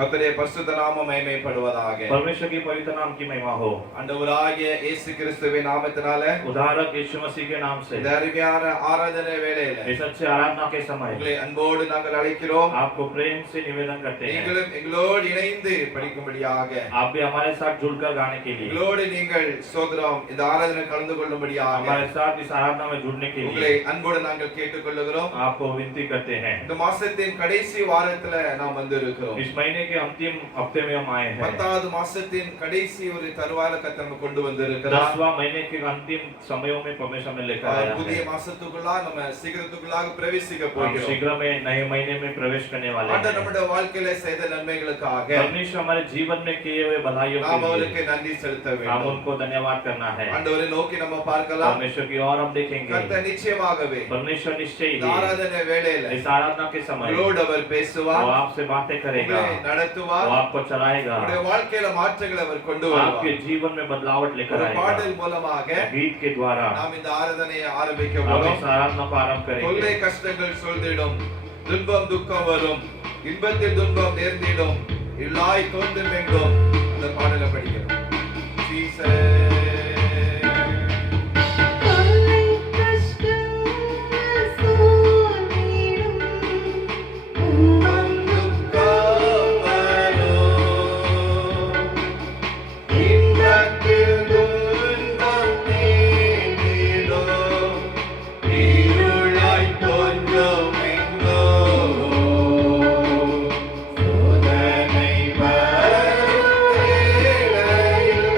கர்த்தருடைய பரிசுத்த நாமம் மகிமைப்படுவதாக. परमेश्वर की पवित्र नाम की महिमा हो। ஆண்டவராகிய இயேசு கிறிஸ்துவின் நாமத்தினால उद्धारक यीशु मसीह के नाम से இந்த அருமையான ஆராதனை வேளையில इस अच्छे आराधना के समय உங்களை அன்போடு நாங்கள் அழைக்கிறோம். आपको प्रेम से निवेदन करते हैं நீங்களும் எங்களோடு இணைந்து படிக்கும்படியாக, आप भी हमारे साथ जुड़कर गाने के लिए, எங்களோடு நீங்கள் சோதரம் இந்த ஆராதனை கலந்து கொள்ளும்படியாக हमारे साथ इस आराधना में जुड़ने के உங்களை लिए அன்போடு நாங்கள் கேட்டுக்கொள்ளுகிறோம். आपको विनती करते हैं। இந்த மாசத்தின் கடைசி வாரத்துல நாம் வந்து இருக்கிறோம். इस महीने के अंतिम हफ्ते में हम आए हैं। 10வது மாசத்தின் கடைசி ஒரு தருவாயில கர்த்தர் நம்ம கொண்டு வந்திருக்கிறார். 10वां महीने के अंतिम समयों में परमेश्वर में लेकर आया புதிய है। மாசத்துக்குள்ள நம்ம சீக்கிரத்துக்குள்ளாக பிரவேசிக்க हम போகிறோம். शीघ्र में नए महीने में प्रवेश करने वाले ஆண்டவர் हैं। நம்முடைய வாழ்க்கையில செய்த நன்மைகளுக்காக परमेश्वर हमारे जीवन में किए हुए भलाइयों நாம் के लिए அவருக்கு நன்றி செலுத்த हम வேண்டும். उनको धन्यवाद करना है। ஆண்டவரை நோக்கி நம்ம பார்க்கலாம். परमेश्वर की और हम देखेंगे। கர்த்தர் நிச்சயமாகவே परमेश्वर निश्चय இந்த ही ஆராதனை வேளையில इस आराधना के समय உங்களோடு அவர் பேசுவார், वो आपसे बातें करेगा, உங்களை நடத்துவார், वो आपको चलाएगा, உங்களுடைய வாழ்க்கையில மாற்றங்களை அவர் கொண்டு आपके வருவார். जीवन में बदलावट लेकर ஒரு आएगा। பாடல் மூலமாக गीत के द्वारा நாம் இந்த ஆராதனையை ஆரம்பிக்க हम போறோம். इस आराधना को आरंभ தொல்லை करेंगे। கஷ்டங்கள் சூழ்ந்திடும், துன்பம் துக்கம் வரும், இன்பத்தில் துன்பம் நேர்ந்திடும், இல்லாய் தோன்றும் எங்கும். அந்த பாடலை படிக்கிறோம். Jesus. தொல்லை கஷ்டங்கள் சூழ்ந்திடும், துன்பம் துக்கம் வரும், இன்பத்தில் துன்பம் நேர்ந்திடும், இருளாய் தோன்றும் எங்கும். சோதனை வரும் வேளையில்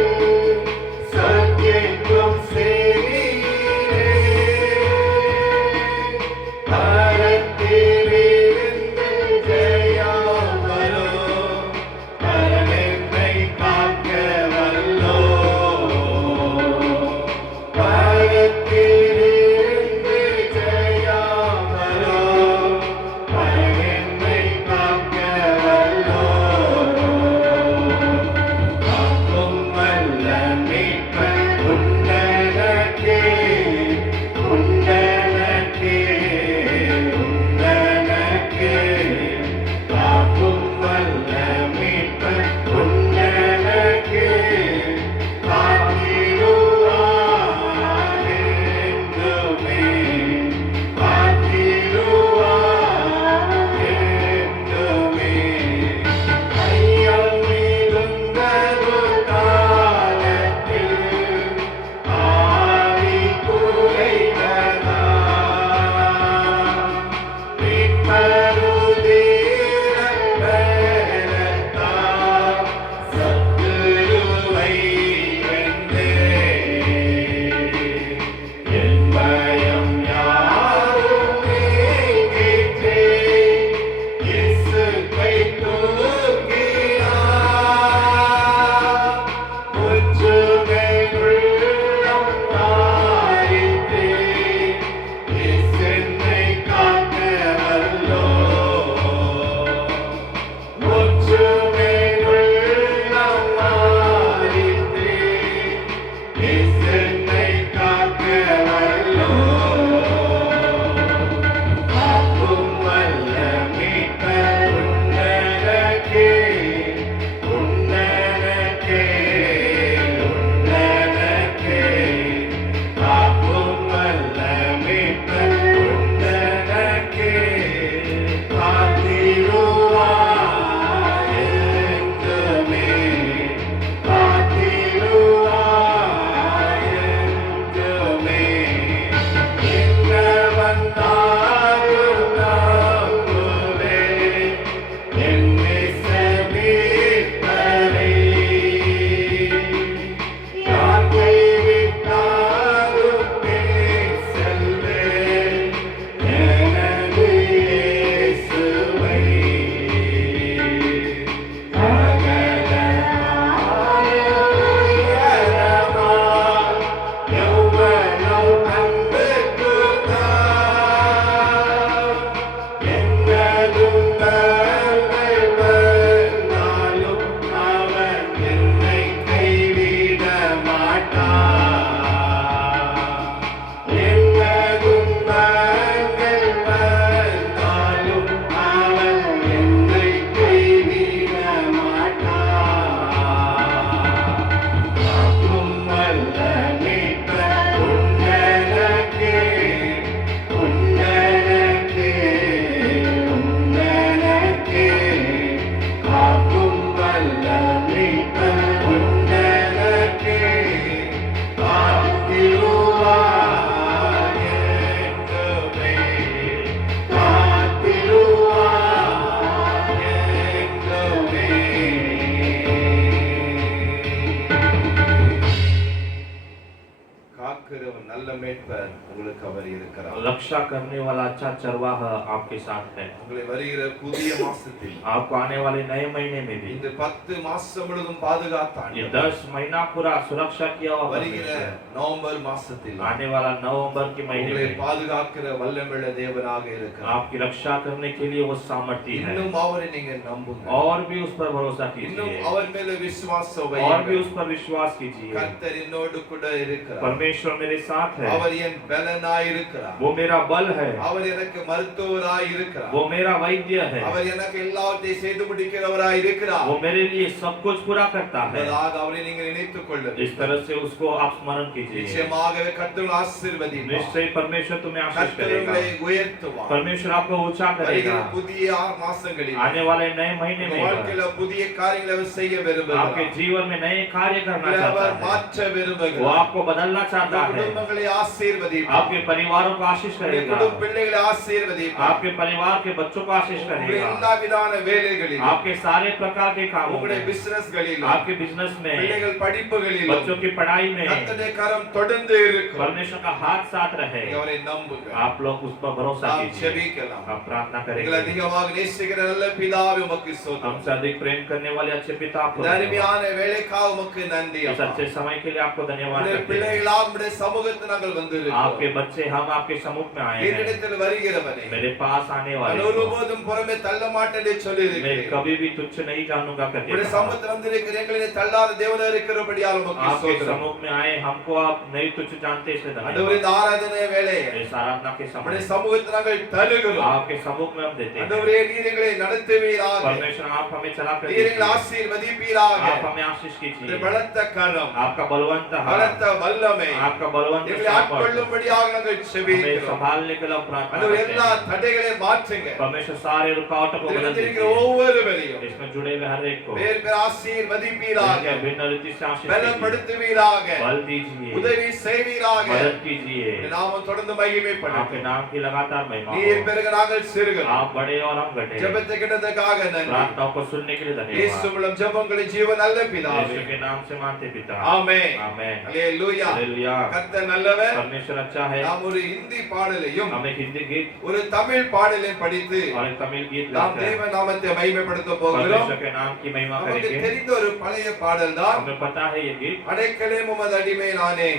மேய்ப்பர் உங்களுக்கு அவர் இருக்கிறார். रक्षा करने वाला अच्छा चरवाहा आपके साथ है। உங்களை வருகிற புதிய மாசத்தில் आपको आने वाले नए महीने में भी இந்த 10 மாசம் முழுதும் பாதுகாத்தான். ये 10 महीना पूरा सुरक्षा किया हुआ வருகிற परमेश्वर நவம்பர் மாசத்தில் आने वाला नवंबर के महीने உங்களை में பாதுகாக்கிற வல்லமையுள்ள தேவனாக இருக்கிறார். आपकी रक्षा करने के लिए वो सामर्थ्य है। இன்னும் அவரை நீங்க நம்புங்க. और भी उस पर भरोसा இன்னும் कीजिए அவர் மேல விசுவாசம் और भी வையுங்க. उस पर विश्वास कीजिए। கர்த்தர் என்னோடு கூட இருக்கிறார். परमेश्वर मेरे साथ है, அவர் என் பலனாய் இருக்கிறார். वो मेरा बल है, அவர் எனக்கு மருத்துவராய் இருக்கிறார். वो मेरा वैद्य है, அவர் எனக்கு எல்லாவற்றையும் செய்து முடிக்கிறவராய் இருக்கிறார். वो मेरे लिए सब कुछ पूरा करता है। என்பதாக அவரை நீங்கள் நினைத்துக் கொள்ளுங்கள். इस तरह से उसको आप स्मरण कीजिए। நிச்சயமாகவே கர்த்தர் உங்களை ஆசீர்வதிப்பார். निश्चय परमेश्वर तुम्हें आशीष கர்த்தர் करेगा। உங்களை உயர்த்துவார். परमेश्वर आपको ऊंचा வருகிற करेगा। புதிய மாசங்களில் आने वाले नए महीने உங்க में வாழ்க்கையில புதிய காரியங்களை அவர் செய்ய आपके விரும்புகிறார். जीवन में नए कार्य करना அவர் चाहता है, மாற்ற वो விரும்புகிறார். आपको बदलना चाहता உங்க है, குடும்பங்களை ஆசீர்வதிப்பார். आपके परिवारों को आशीष உங்களுடைய करेगा, குடும்ப பிள்ளைகளை ஆசீர்வதிப்பார். आपके परिवार के बच्चों को आशीष உங்களுடைய करेगा, எல்லா விதமான வேலைகளிலும் आपके सारे प्रकार के कामों உங்களுடைய में, பிசினஸ்களிலும் आपके बिजनेस में, பிள்ளைகள் படிப்புகளிலும் बच्चों की पढ़ाई में கர்த்தருடைய கரம் தொடர்ந்து இருக்கும். परमेश्वर का हाथ साथ रहे। நீங்க அவரை நம்புங்க. आप लोग उस पर भरोसा நாம் कीजिए। ஜெபிக்கலாம். आप प्रार्थना எங்களை करेंगे। அதிகமாக நேசிக்கிற நல்ல பிதாவே உமக்கு ஸ்தோத்திரம். हमसे अधिक प्रेम करने वाले अच्छे पिता आपको இந்த धन्यवाद। அருமையான வேலைக்காக உமக்கு நன்றி इस அப்பா. अच्छे समय के लिए आपको धन्यवाद உம்முடைய करते हैं। பிள்ளைகளாக உம்முடைய சமூகத்தில் நாங்கள் வந்திருக்கிறோம். आपके बच्चे हम आपके सम्मुख में आए हैं, என்னிடத்தில் வருகிறவனே मेरे पास आने वाले நான் को ஒருபோதும் புறமே தள்ள மாட்டேன் என்று मैं சொல்லியிருக்கிறேன். कभी भी तुच्छ नहीं जानूंगा करके உம்முடைய कहा। சமூகத்தில் வந்திருக்கிற எங்களை தள்ளாத தேவனாக இருக்கிறபடியால் உமக்கு आपके ஸ்தோத்திரம். सम्मुख में आए, हमको आप नहीं तुच्छ जानते इसलिए ஆண்டவரே, धन्यवाद। இந்த ஆராதனை வேளையை इस आराधना के समय உம்முடைய சமூகத்தில் நாங்கள் தருகிறோம். आपके सम्मुख में हम देते हैं। ஆண்டவரே, நீர் எங்களை நடத்துவீராக. परमेश्वर आप हमें चला कर நீர் எங்களை दीजिए, ஆசீர்வதிப்பீராக. आप हमें आशीष உம்முடைய कीजिए। பலத்த கரம், आपका बलवंत हाथ, பலத்த வல்லமை आपका बलवंत எங்களை सामर्थ्य ஆட்கொள்ளும்படியாக நாங்கள் हमें செபிக்கிறோம். संभालने के लिए प्रार्थना ஆண்டவரே, करते எல்லா हैं। தடைகளையும் மாற்றுங்க. परमेश्वर सारे रुकावटों को बदल இருக்கிற दीजिए, ஒவ்வொருவரையும் इसमें जुड़े हुए हर एक को பேர் பேர் ஆசீர்வதிப்பீராக. उनके भिन्न रीति से आशीष दीजिए, பலப்படுத்துவீராக. बल दीजिए, உதவி செய்வீராக. मदद कीजिए। உம்முடைய நாமம் தொடர்ந்து மகிமைப்படட்டும். आपके नाम की लगातार महिमा நீர் हो। பெருக நாங்கள் சிறுகிறோம். आप बड़े और हम घटे। ஜெபத்தை கேட்டதற்காக நன்றி. प्रार्थनाओं को सुनने के लिए இயேசு धन्यवाद। மூலம் ஜெபங்களை ஜீவ நல்ல பிதாவே. यीशु के नाम से मानते पिता, ஆமென். आमेन। அல்லேலூயா. हालेलुया। கர்த்தர் நல்லவர். परमेश्वर अच्छा है। நாம் ஒரு இந்தி பாடலையும் हम एक हिंदी गीत ஒரு தமிழ் பாடலையும் படித்து और एक तमिल गीत நாம் गाते हैं। தேவ நாமத்தை மகிமைப்படுத்த போகிறோம். परमेश्वर के नाम की महिमा நமக்கு करेंगे। தெரிந்த ஒரு பழைய பாடல் தான் हमें पता है ये गीत, அடைக்கலே உமது அடிமை நானே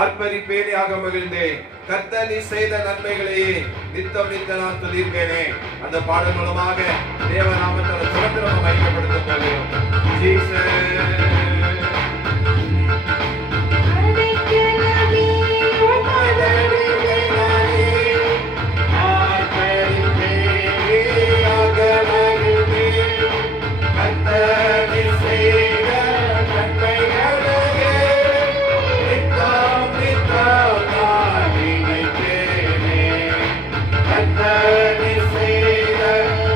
ஆர்ப்பரிப்பேனியாக மகிழ்ந்தேன் கர்த்தர் நீ செய்த நன்மைகளையே நித்தம் நித்த நான் துதிப்பேனே. அந்த பாடல் மூலமாக தேவ நாமத்தை தொடர்ந்து நம்ம மகிமைப்படுத்த போகிறோம். ஜீசஸ் அடைக்கலமே உமது அடிமை நானே ஆர்ப்பரிப்பேனியாக மகிழ்ந்தேன் கர்த்தர் நீ செய்த நன்மைகளையே நித்தம் நித்தம் நான் நினைப்பேனே. கர்த்தர் நீ செய்த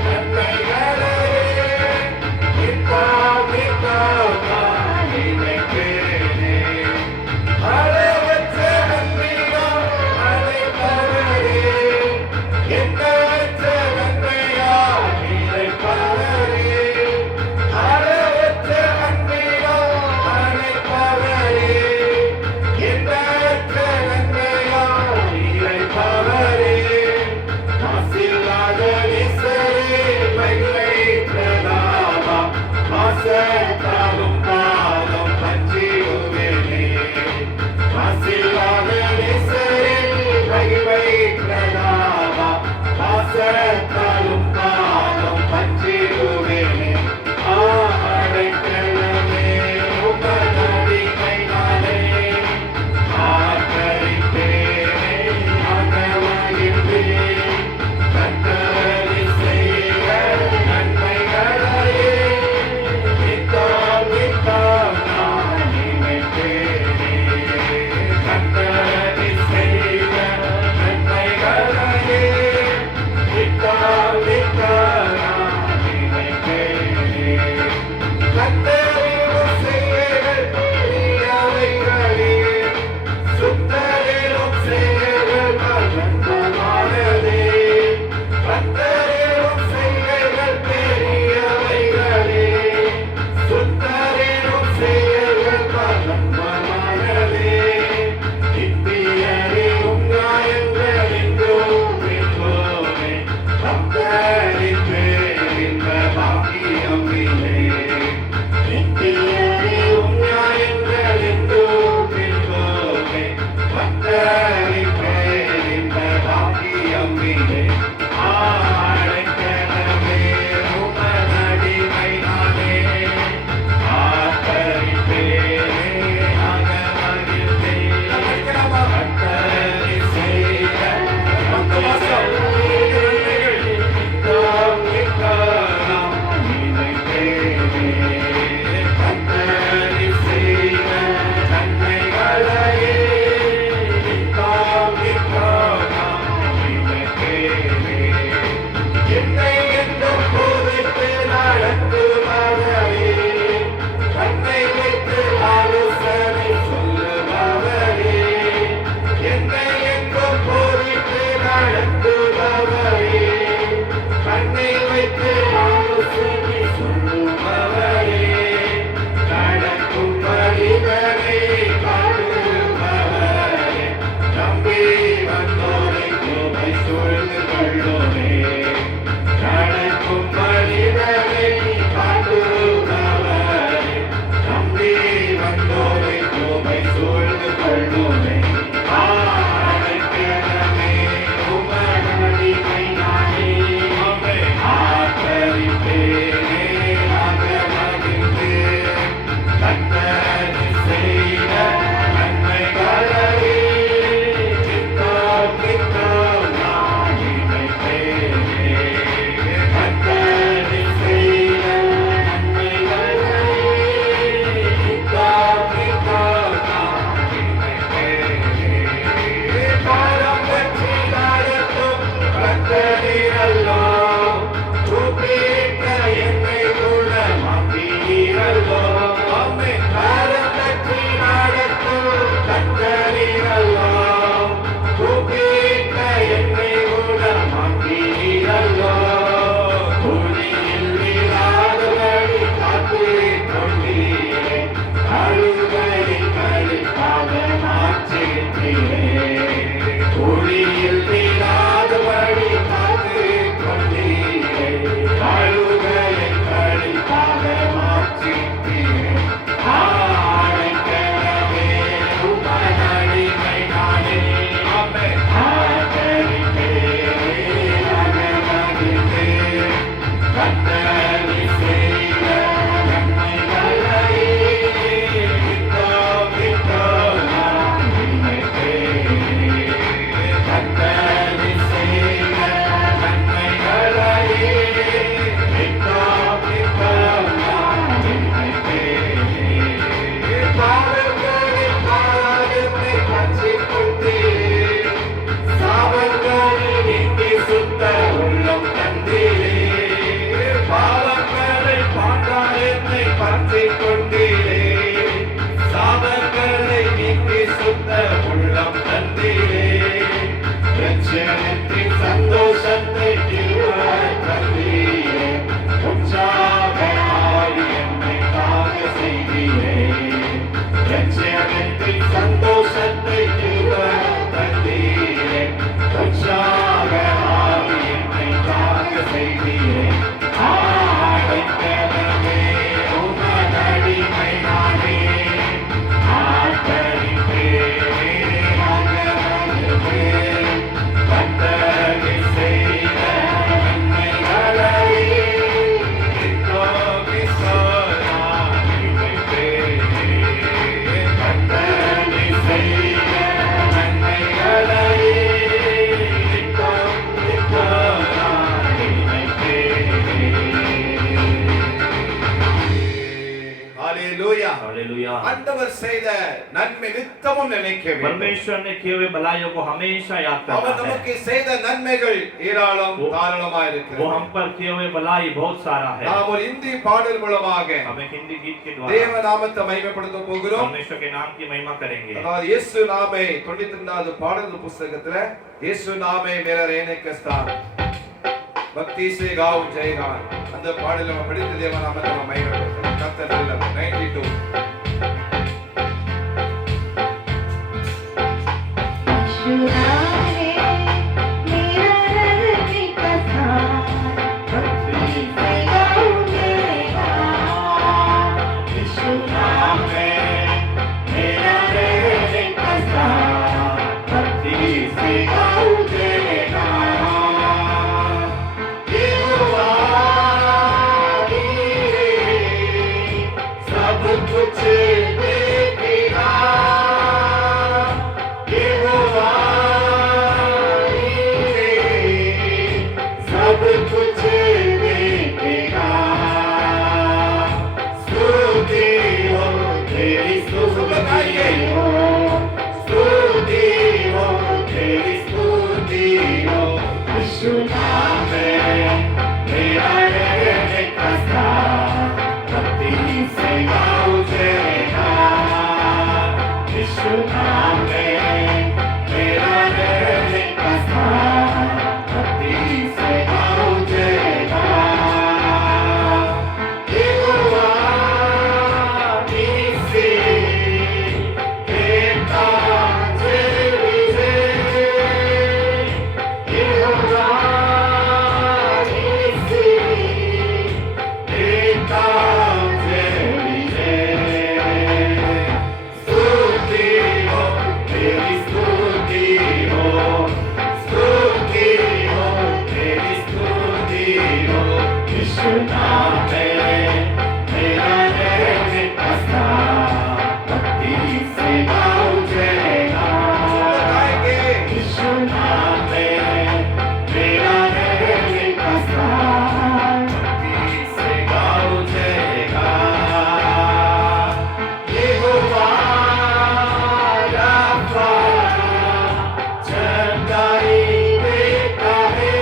நன்மைகளையே நித்தம் நித்தம் நான் மாற்றிக் கொண்டீரே சாபங்களை நீக்கி சுத்த உள்ளம் தந்தீரே ரட்சகத்தின் சந்தோஷத்தை திருவாய் தந்தீரே உற்சாகமாய் என்னை காக்க செய்தீரே ரட்சகத்தின் சந்தோஷத்தை திருவாய் தந்தீரே உற்சாகமாய் என்னை காக்க செய்தீரே ஆடைத்தவமே உமதடிமை நானே हालेलुया ஆண்டவர் செய்த நன்மை நித்தமும் நினைக்க வேண்டும் परमेश्वर ने किए हुए भलाइयों को हमेशा याद அவர் करना है நமக்கு செய்த நன்மைகள் ஏராளம் தாராளமாக वो இருக்கிறது हम पर किए हुए भलाई बहुत सारा है நாம் ஒரு இந்தி பாடல் மூலமாக हम एक हिंदी गीत के தேவ द्वारा நாமத்தை மகிமைப்படுத்த போகிறோம் परमेश्वर के नाम की महिमा करेंगे அதாவது இயேசு நாமே 92வது பாடல் புத்தகத்துல இயேசு நாமே मेरा रहने का स्थान भक्ति से गाओ जयगान அந்த பாடலை நம்ம படித்து தேவ நாமத்தை நம்ம மகிமைப்படுத்தலாம் கர்த்தர் நல்லவர் 92 यीशु नाम है मेरा रहने का स्थान भक्ति से गाऊंगे गान यीशु नाम है मेरा रहने का स्थान भक्ति से गाऊंगे गान यहोवा हीरे सब कुछ देखेगा यहोवा हीरे सब कुछ देखेगा स्तुति हो तेरी स्तुति हो स्तुति हो तेरी स्तुति हो यीशु नाम है मेरा रहने का स्थान भक्ति से गाऊं जयगान यीशु नाम है मेरा रहने का स्थान भक्ति से गाऊं जयगान यहोवा नीसे कहता जय विजय यहोवा नीसे कहता जय विजय स्तुति हो तेरी स्तुति हो स्तुति हो तेरी स्तुति हो यीशु नाम है मेरा रहने का स्थान भक्ति से गाऊं जयगान यीशु नाम है मेरा रहने का स्थान भक्ति से गाऊं जयगान यहोवा राफा चंगाई देता है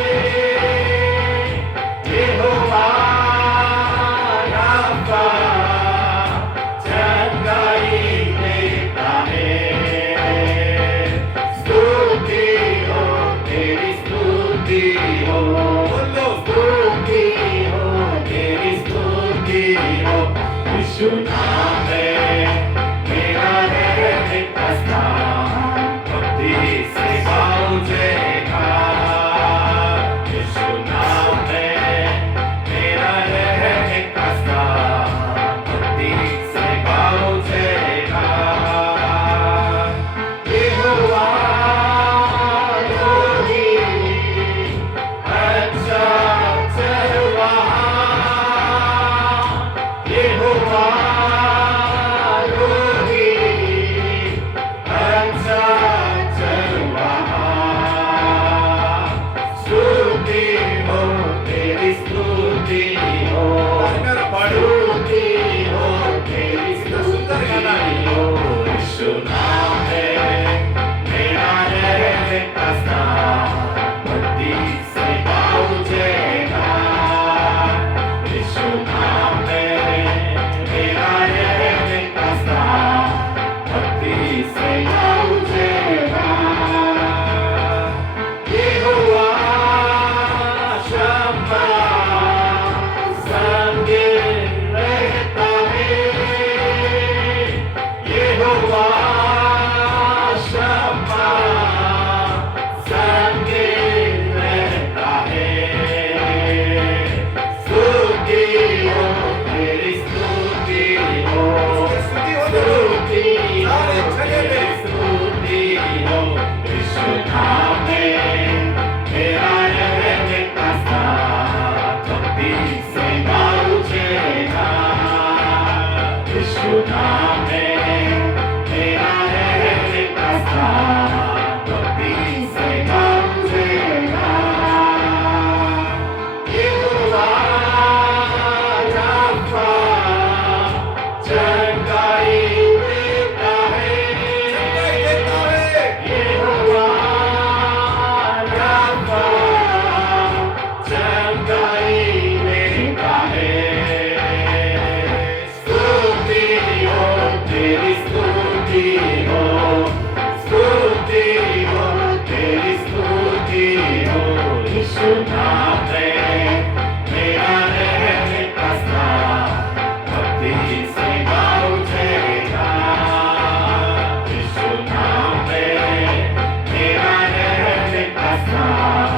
यहोवा राफा चंगाई देता है स्तुति हो तेरी स्तुति हो बोलो स्तुति हो तेरी स्तुति हो यीशु नाम है मेरा रहने का स्थान भक्ति से गाऊं जयगान यीशु नाम है मेरा रहने का स्थान भक्ति से गाऊं जयगान यहोवा योगी अच्छा चरवाहा यहोवा यीशु नाम में मेरा है रास्ता, भक्ति से पहुंचेगा। यहोवा राफा चंगाई देता है, यहोवा राफा चंगाई देता है। स्तुति हो तेरी, स्तुति हो, स्तुति हो तेरी, स्तुति हो। यीशु नाम में मेरा रहने का स्थान, भक्ति से पहुंचेगा। यीशु नाम में मेरा रहने का स्थान,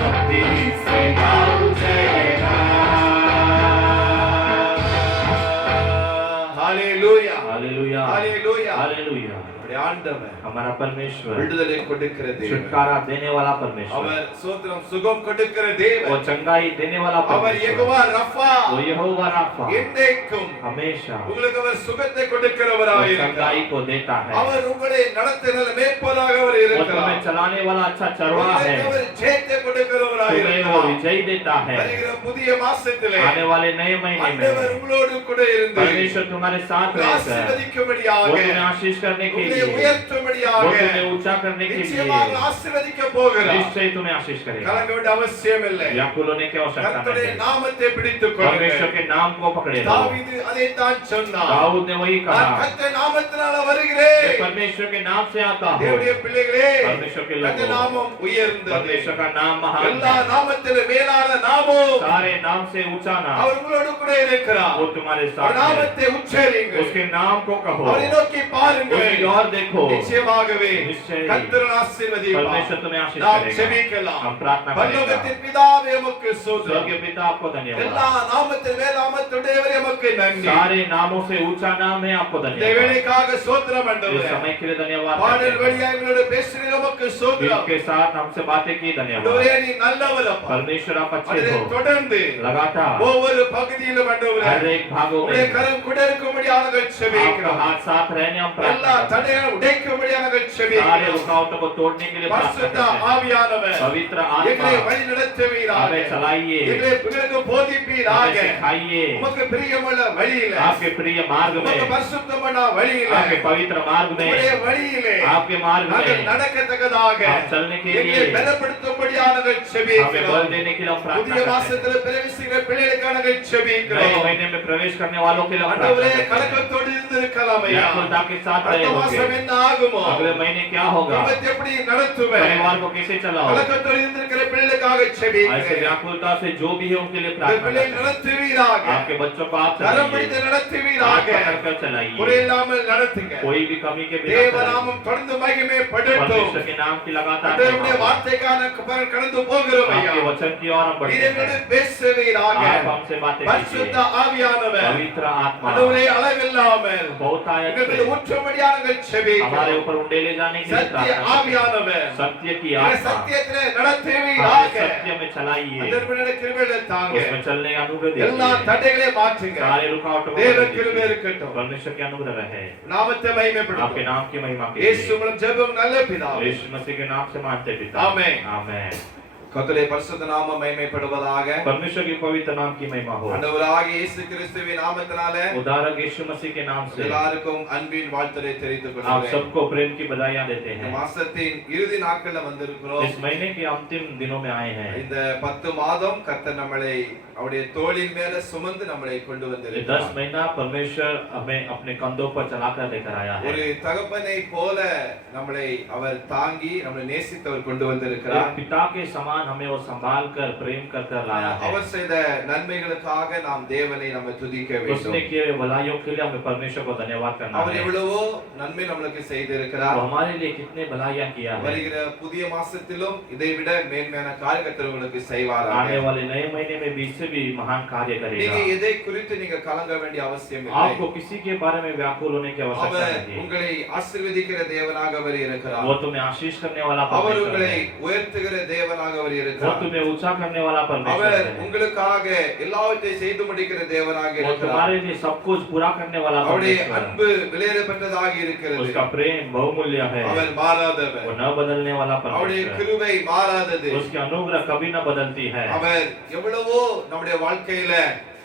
भक्ति से पहुंचेगा। ஹalleluya हालेलुया ஹalleluya हालेलुया। நம்முடைய ஆண்டவர் हमारा परमेश्वर விடுதலை கொடுக்கிற தேவன், छुटकारा देने वाला परमेश्वर, அவர் சோத்திரம் சுகம் கொடுக்கிற वो தேவன், चंगाई देने वाला அவர் परमेश्वर, யெகோவா ரஃபா, वो यहोवा राफा என்றைக்கும் हमेशा உங்களுக்கு அவர் சுகத்தை वो கொடுக்கிறவராக चंगाई இருக்கிறார். को देता है। அவர் உங்களை நடத்துகிற மேய்ப்பராக அவர் वो இருக்கிறார். तुम्हें चलाने वाला अच्छा चरवाहा है, உங்களுக்கு அவர் ஜெயத்தை கொடுக்கிறவராக तुम्हें वो இருக்கிறார். विजयी देता है। வருகிற புதிய மாசத்திலே आने वाले नए महीने ஆண்டவர் में உங்களோடு கூட இருந்து परमेश्वर तुम्हारे साथ உங்களை रहकर ஆசீர்வதிக்கும்படியாக, वो तुम्हें आशीष करने के உங்களை लिए, वो உயர்த்தும்படியாக तुम्हें ऊंचा करने के लिए நிச்சயமாக ஆசீர்வதிக்க போகிறார். निश्चय तुम्हें आशीष करेगा। கலங்க வேண்டிய அவசியம் இல்லை. व्याकुल होने की आवश्यकता கர்த்தருடைய नहीं है। நாமத்தை பிடித்துக் परमेश्वर கொள்ளுங்கள். के नाम को पकड़े रहो। தாவீது அதைத்தான் சொன்னார். दाऊद ने वही நான் कहा, கர்த்தர் நாமத்தினால வருகிறேன். मैं परमेश्वर के नाम से आता हूँ। தேவனுடைய பிள்ளைகளே, परमेश्वर के கர்த்தர் लोगों, நாமம் உயர்ந்தது. परमेश्वर का नाम महान எல்லா है, நாமத்திலும் மேலான நாமம் सारे नाम से ऊंचा नाम, அவர் உங்களோடு கூட இருக்கிறார். वो तुम्हारे அவர் साथ है। நாமத்தை உச்சரியுங்கள். उसके नाम को कहो, அவரை நோக்கி பாருங்கள். उसकी ओर देखो, நிச்சயமாகவே நிச்சயம் கர்த்தர் ஆசீர்வதிப்பார். परमेश्वर तुम्हें आशीष நாம் करेगा। ஜெபிக்கலாம். हम प्रार्थना பரலோகத்தின் करेंगे। பிதாவே உமக்கு ஸ்தோத்திரம். स्वर्गीय पिता आपको எல்லா धन्यवाद, நாமத்தின் மேல் நாமத்துடையவரே உமக்கு நன்றி. सारे नामों से ऊंचा नाम है आपको धन्यवाद। தேவனுக்காக ஸ்தோத்திரம் इस ஆண்டவரே. समय के लिए धन्यवाद பாடல் करते हैं। வழியா எங்களோட பேசுகிற உமக்கு ஸ்தோத்திரம். जिनके साथ हमसे बातें की धन्यवाद। ஆண்டவரே நீ நல்லவர் அப்பா. परमेश्वर आप अच्छे அதிலே हो, தொடர்ந்து लगातार ஒவ்வொரு பகுதியிலும் ஆண்டவரே हर एक भागों உடைய में கரம் கூட இருக்கும்படியாக आपका ஜெபிக்கிறோம். हाथ साथ रहने हम எல்லா प्रार्थना करते हैं। தடைகளை உடைக்கும்படியாக सारे ஜெபிக்கிறோம். रुकावटों को तोड़ने के लिए प्रार्थना பரிசுத்த करते हैं। ஆவியானவர் पवित्र எங்களை आत्मा வழி நடத்துவீராக. हमें चलाइए, எங்களுக்கு போதிப்பீராக. हमें सिखाइए, உமக்கு பிரியமுள்ள வழியில, आपके प्रिय मार्ग உமக்கு में, பரிசுத்தமான வழியில, आपके पवित्र मार्ग உம்முடைய में, வழியிலே आपके मार्ग நாங்கள் में நடக்கத்தக்கதாக हम चलने के எங்களை लिए பலப்படுத்தும்படியாக हमें ஜெபிக்கிறோம். बल देने के लिए हम प्रार्थना புதிய करते हैं। மாசத்துல பிரவேசிக்கிற பிள்ளைகளுக்காக नए ஜெபிக்கிறோம். महीने में प्रवेश करने वालों के लिए हम ஆண்டவரே प्रार्थना करते हैं। கலக்கத்தோடு இருந்திருக்கலாம் ஐயா. व्याकुलता के साथ रहे அடுத்த மாசம் होंगे, என்ன ஆகுமோ? अगले महीने क्या होगा, குடும்பத்தை எப்படி நடத்துவேன்? परिवार को कैसे चलाओ, கலக்கத்தோடு இருந்திருக்கிற பிள்ளைகளுக்காக ऐसे ஜெபிக்கிறேன். व्याकुलता से जो भी है उनके लिए இந்த प्रार्थना பிள்ளை करते हैं। நடத்துவீராக. आपके बच्चों को आप கரம் चलाइए, பிடித்து हाथ நடத்துவீராக. पकड़कर चलाइए, குறையில்லாமல் நடத்துங்க. कोई भी कमी के बिना चलाइए। தேவநாமம் தொடர்ந்து மகிமைப்படட்டும். परमेश्वर के नाम की लगातार ஆண்டவருடைய महिमा हो। வார்த்தைக்கான கடந்து போகிறோம் ஐயா. आपके वचन की ओर हम बढ़ते நீரங்களோடு हैं। பேசுவீராக. आप हमसे बातें பரிசுத்த कीजिए, ஆவியானவர் पवित्र आत्मा ஆண்டவரே அளவில்லாமல் बहुत आयत எங்களுக்கு से ஊற்றும்படியாக हमारे ஜெபிக்கிறோம். ऊपर उंडे ले जाने के लिए சத்திய प्रार्थना करते हैं। ஆவியானவர் सत्य की இந்த आत्मा சத்தியத்திலே हमें நடத்துவீராக. सत्य में चलाइए, அதற்குள்ள கிருபையை தாங்க. उसमें चलने का अनुग्रह எல்லா दीजिए, தடைகளை மாற்றுங்க. सारे रुकावटों को தேவ हटा கிருபை दीजिए। இருக்கட்டும். परमेश्वर के अनुग्रह रहे, நாமத்தை आपके மகிமைப்படுத்தும். नाम की महिमा இயேசு कीजिए। மூலம் ஜெபம் நல்ல பிதாவே. यीशु मसीह के नाम से मानते पिता, आमेन। आमेन। கர்த்தருடைய பரிசுத்த நாமம் மகிமைப்படுவதாக. परमेश्वर के पवित्र नाम की महिमा हो। ஆண்டவராகிய இயேசு கிறிஸ்துவின் நாமத்தினாலே उद्धारक यीशु मसीह के नाम से எல்லாருக்கும் அன்பின் வாழ்த்துரை தெரிவித்துக் आप கொள்கிறேன். सबको प्रेम की बधाइयां देते இந்த हैं। மாசத்தின் இறுதி நாட்கள்ல வந்திருக்கிறோம். इस महीने के अंतिम दिनों में आए हैं। இந்த 10 மாதம் கர்த்தர் நம்மளை அவருடைய தோளின் மேல சுமந்து நம்மளை கொண்டு ये 10 வந்திருக்கிறார். महीना परमेश्वर हमें अपने कंधों पर चलाकर लेकर आया है। ஒரு தகப்பனை போல நம்மளை அவர் தாங்கி நம்மளை நேசித்தவர் கொண்டு வந்திருக்கிறார். एक पिता के समान हमें वो संभाल कर प्रेम कर कर लाया है। அவர் செய்த நன்மைகளுக்காக நாம் தேவனை நம்ம துதிக்க வேண்டும். उसने किए भलाइयों के लिए हमें परमेश्वर को धन्यवाद करना அவர் है। எவ்வளவோ நன்மை நம்மளுக்கு செய்திருக்கிறார். वो हमारे लिए कितने भलाइयां किया है। வருகிற புதிய மாசத்திலும் இதைவிட மேன்மையான காரியத்தை கர்த்தர் உங்களுக்கு செய்வாராக. आने वाले नए महीने में भी इससे भी महान कार्य நீங்க करेगा। எதை குறித்து நீங்க கலங்க வேண்டிய அவசியம் இல்லை. आपको किसी के बारे में व्याकुल होने की आवश्यकता அவர் नहीं। உங்களை ஆசீர்வதிக்கிற தேவனாக அவர் இருக்கிறார். वो तुम्हें आशीष करने वाला அவர் परमेश्वर உங்களை है। உயர்த்துகிற தேவனாக அவர் அவர் वो இருக்கிறார். तुम्हें ऊंचा करने वाला परमेश्वर அவர் है। உங்களுக்காக எல்லாவற்றையும் செய்து முடிக்கிற தேவனாக वो இருக்கிறார். तुम्हारे लिए सब कुछ पूरा करने वाला அவருடைய परमेश्वर है। அன்பு விலையேறப்பட்டதாக இருக்கிறது. उसका प्रेम बहुमूल्य है। அவர் மாறாதவர். वो न बदलने वाला அவருடைய परमेश्वर है। கிருபை மாறாதது. उसकी अनुग्रह कभी न बदलती है। அவர் எவ்வளவோ நம்முடைய வாழ்க்கையில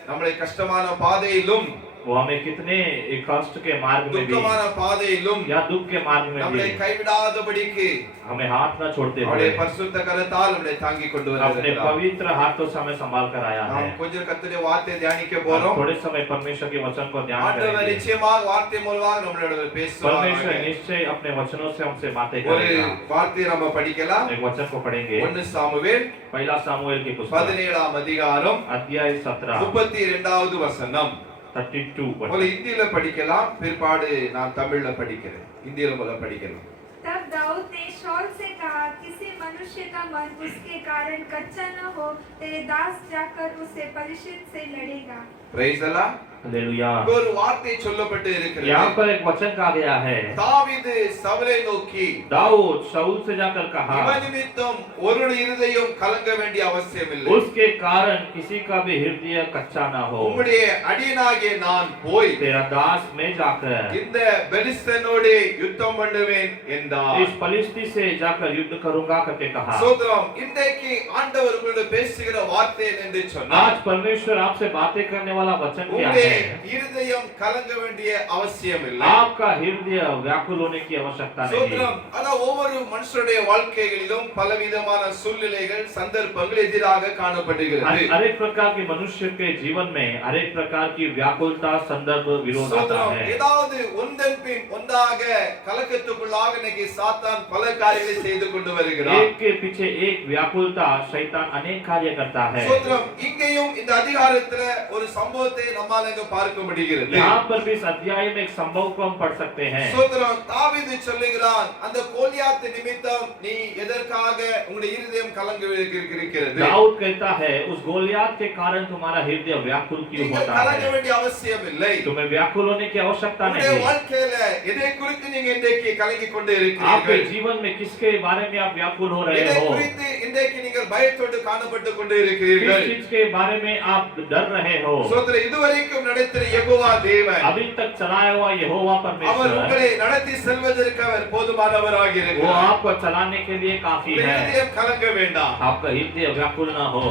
நம்முடைய கஷ்டமான பாதையிலும் वो हमें कितने एक कष्ट के मार्ग में भी துக்கமான பாதையிலும் या दुख के मार्ग में நம்மை भी கைவிடாதபடிக்கு हमें हाथ न छोड़ते அவருடைய हुए பரிசுத்த கரத்தால் நம்மை தாங்கிக் கொண்டு अपने வருகிறார். पवित्र हाथों से हमें संभाल कर आया है। நாம் கொஞ்சம் கர்த்தருடைய வார்த்தையை தியானிக்க हम போறோம். थोड़े समय परमेश्वर के वचन को ध्यान ஆண்டவர் करेंगे। நிச்சயமாக வார்த்தை மூலமாக நம்மளோட परमेश्वर பேசுவார். निश्चय अपने वचनों से हमसे बातें ஒரு करेगा। வார்த்தையை நம்ம படிக்கலாம். एक वचन को पढ़ेंगे। 1 சாமுவேல் पहला सामुएल की पुस्तक 17ஆம் அதிகாரம் अध्याय 17 32வது வசனம். 32 முதல்ல ஹிந்தியில படிக்கலாம், பிற்பாடு நான் தமிழ்ல படிக்கிறேன். ஹிந்தியில முதல்ல படிக்கலாம். तब दाऊद ने शाऊल से कहा, किसी मनुष्य का मन उसके कारण कच्चा न हो, तेरे दास जाकर उससे परिषद से लड़ेगा। பிரைஸ் அல்லாஹ். हालेलुया। ஒரு வார்த்தை சொல்லப்பட்டு यहाँ இருக்கிறது. पर एक वचन कहा गया है। தாவீது சவுலை நோக்கி दाऊद शाऊल से जाकर कहा, இவன் நிமித்தம் ஒரு இருதயம் கலங்க வேண்டிய அவசியம் இல்லை. उसके कारण किसी का भी हृदय कच्चा ना हो। உம்முடைய அடியனாகிய நான் போய் तेरा दास में जाकर இந்த பெலிஸ்தனோடு யுத்தம் பண்ணுவேன் என்றார். इस फलिस्ती से जाकर युद्ध करूंगा करके कहा। சோதரம் இன்றைக்கு ஆண்டவர் உங்களோடு பேசுகிற வார்த்தை என்று சொன்னார். आज परमेश्वर आपसे बातें करने वाला वचन क्या உங்களுடைய है? இருதயம் கலங்க வேண்டிய அவசியம் இல்லை. आपका हृदय व्याकुल होने की आवश्यकता नहीं। சோதரம் ஆனா ஒவ்வொரு மனுஷனுடைய வாழ்க்கைகளிலும் பலவிதமான சூழ்நிலைகள் சந்தர்ப்பங்கள் எதிராக காணப்படுகிறது. हर एक प्रकार के मनुष्य के जीवन में हर एक प्रकार की व्याकुलता संदर्भ विरोध आता சோதரம் है। ஏதாவது ஒன்றன் பின் ஒன்றாக கலக்கத்துக்குள்ளாக இன்னைக்கு சாத்தான் பல காரியங்களை செய்து கொண்டு வருகிறார். एक के पीछे एक व्याकुलता शैतान अनेक कार्य करता है। சோதரம் இங்கேயும் இந்த அதிகாரத்துல ஒரு சம்பவத்தை நம்மால இங்க பார்க்க முடிகிறது. यहाँ पर भी इस अध्याय में एक संभव को हम पढ़ सकते हैं। சோதரம் தாவீது சொல்லுகிறான், அந்த கோலியாத் நிமித்தம் நீ எதற்காக உங்களுடைய இருதயம் கலங்க இருக்கிறது? दाऊद कहता है, उस गोलियत के कारण तुम्हारा हृदय व्याकुल क्यों நீங்க होता கலங்க है? வேண்டிய அவசியம் இல்லை. तुम्हें व्याकुल होने की आवश्यकता உங்களுடைய नहीं। வாழ்க்கையில எதை குறித்து நீங்க இன்றைக்கு கலங்கி கொண்டு आपके இருக்கிறீர்கள்? जीवन में किसके बारे में आप व्याकुल हो रहे எதை हो? குறித்து இன்றைக்கு நீங்கள் பயத்தோடு காணப்பட்டு கொண்டு किस இருக்கிறீர்கள்? चीज के बारे में आप डर रहे हो? சோதரம் இதுவரைக்கும் நடத்தின யெகோவா தேவன் अभी तक चलाया हुआ यहोवा அவர் परमेश्वर உங்களை நடத்தி செல்வதற்கு அவர் போதுமானவராக वो இருக்கிறார். आपको चलाने के लिए काफी உங்களுடைய है। இருதயம் கலங்க வேண்டாம். आपका हृदय व्याकुल ना हो।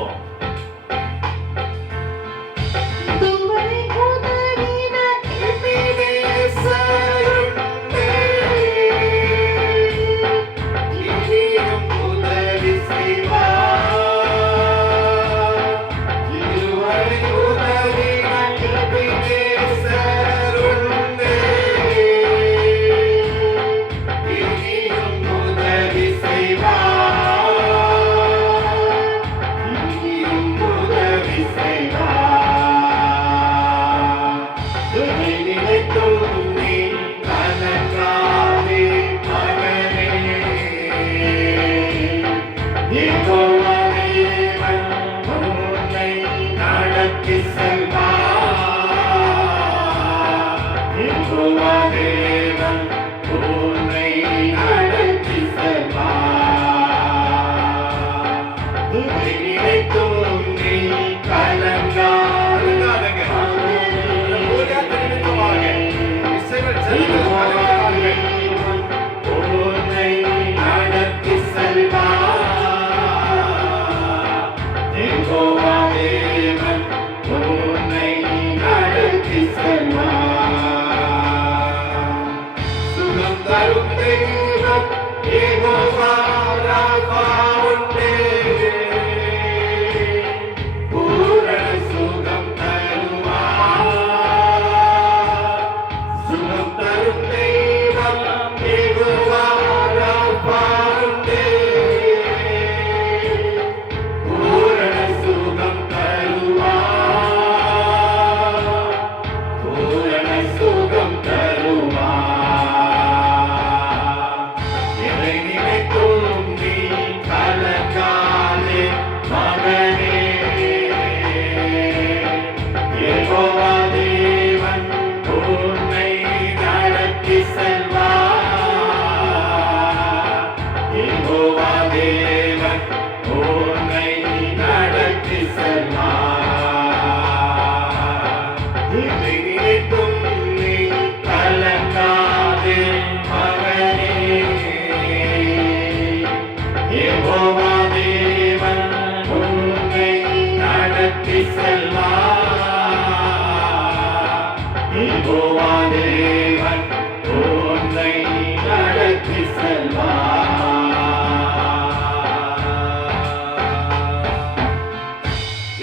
तुम्हारे खुदाई न எபினேசருண்டே, இனியும் உதவி செய்வார். இதுவரை உதவின எபினேசருண்டே, இனியும் உதவி செய்வார். இனியும் யெகோவா தேவன் உன்னை நடத்தி செல்வார்.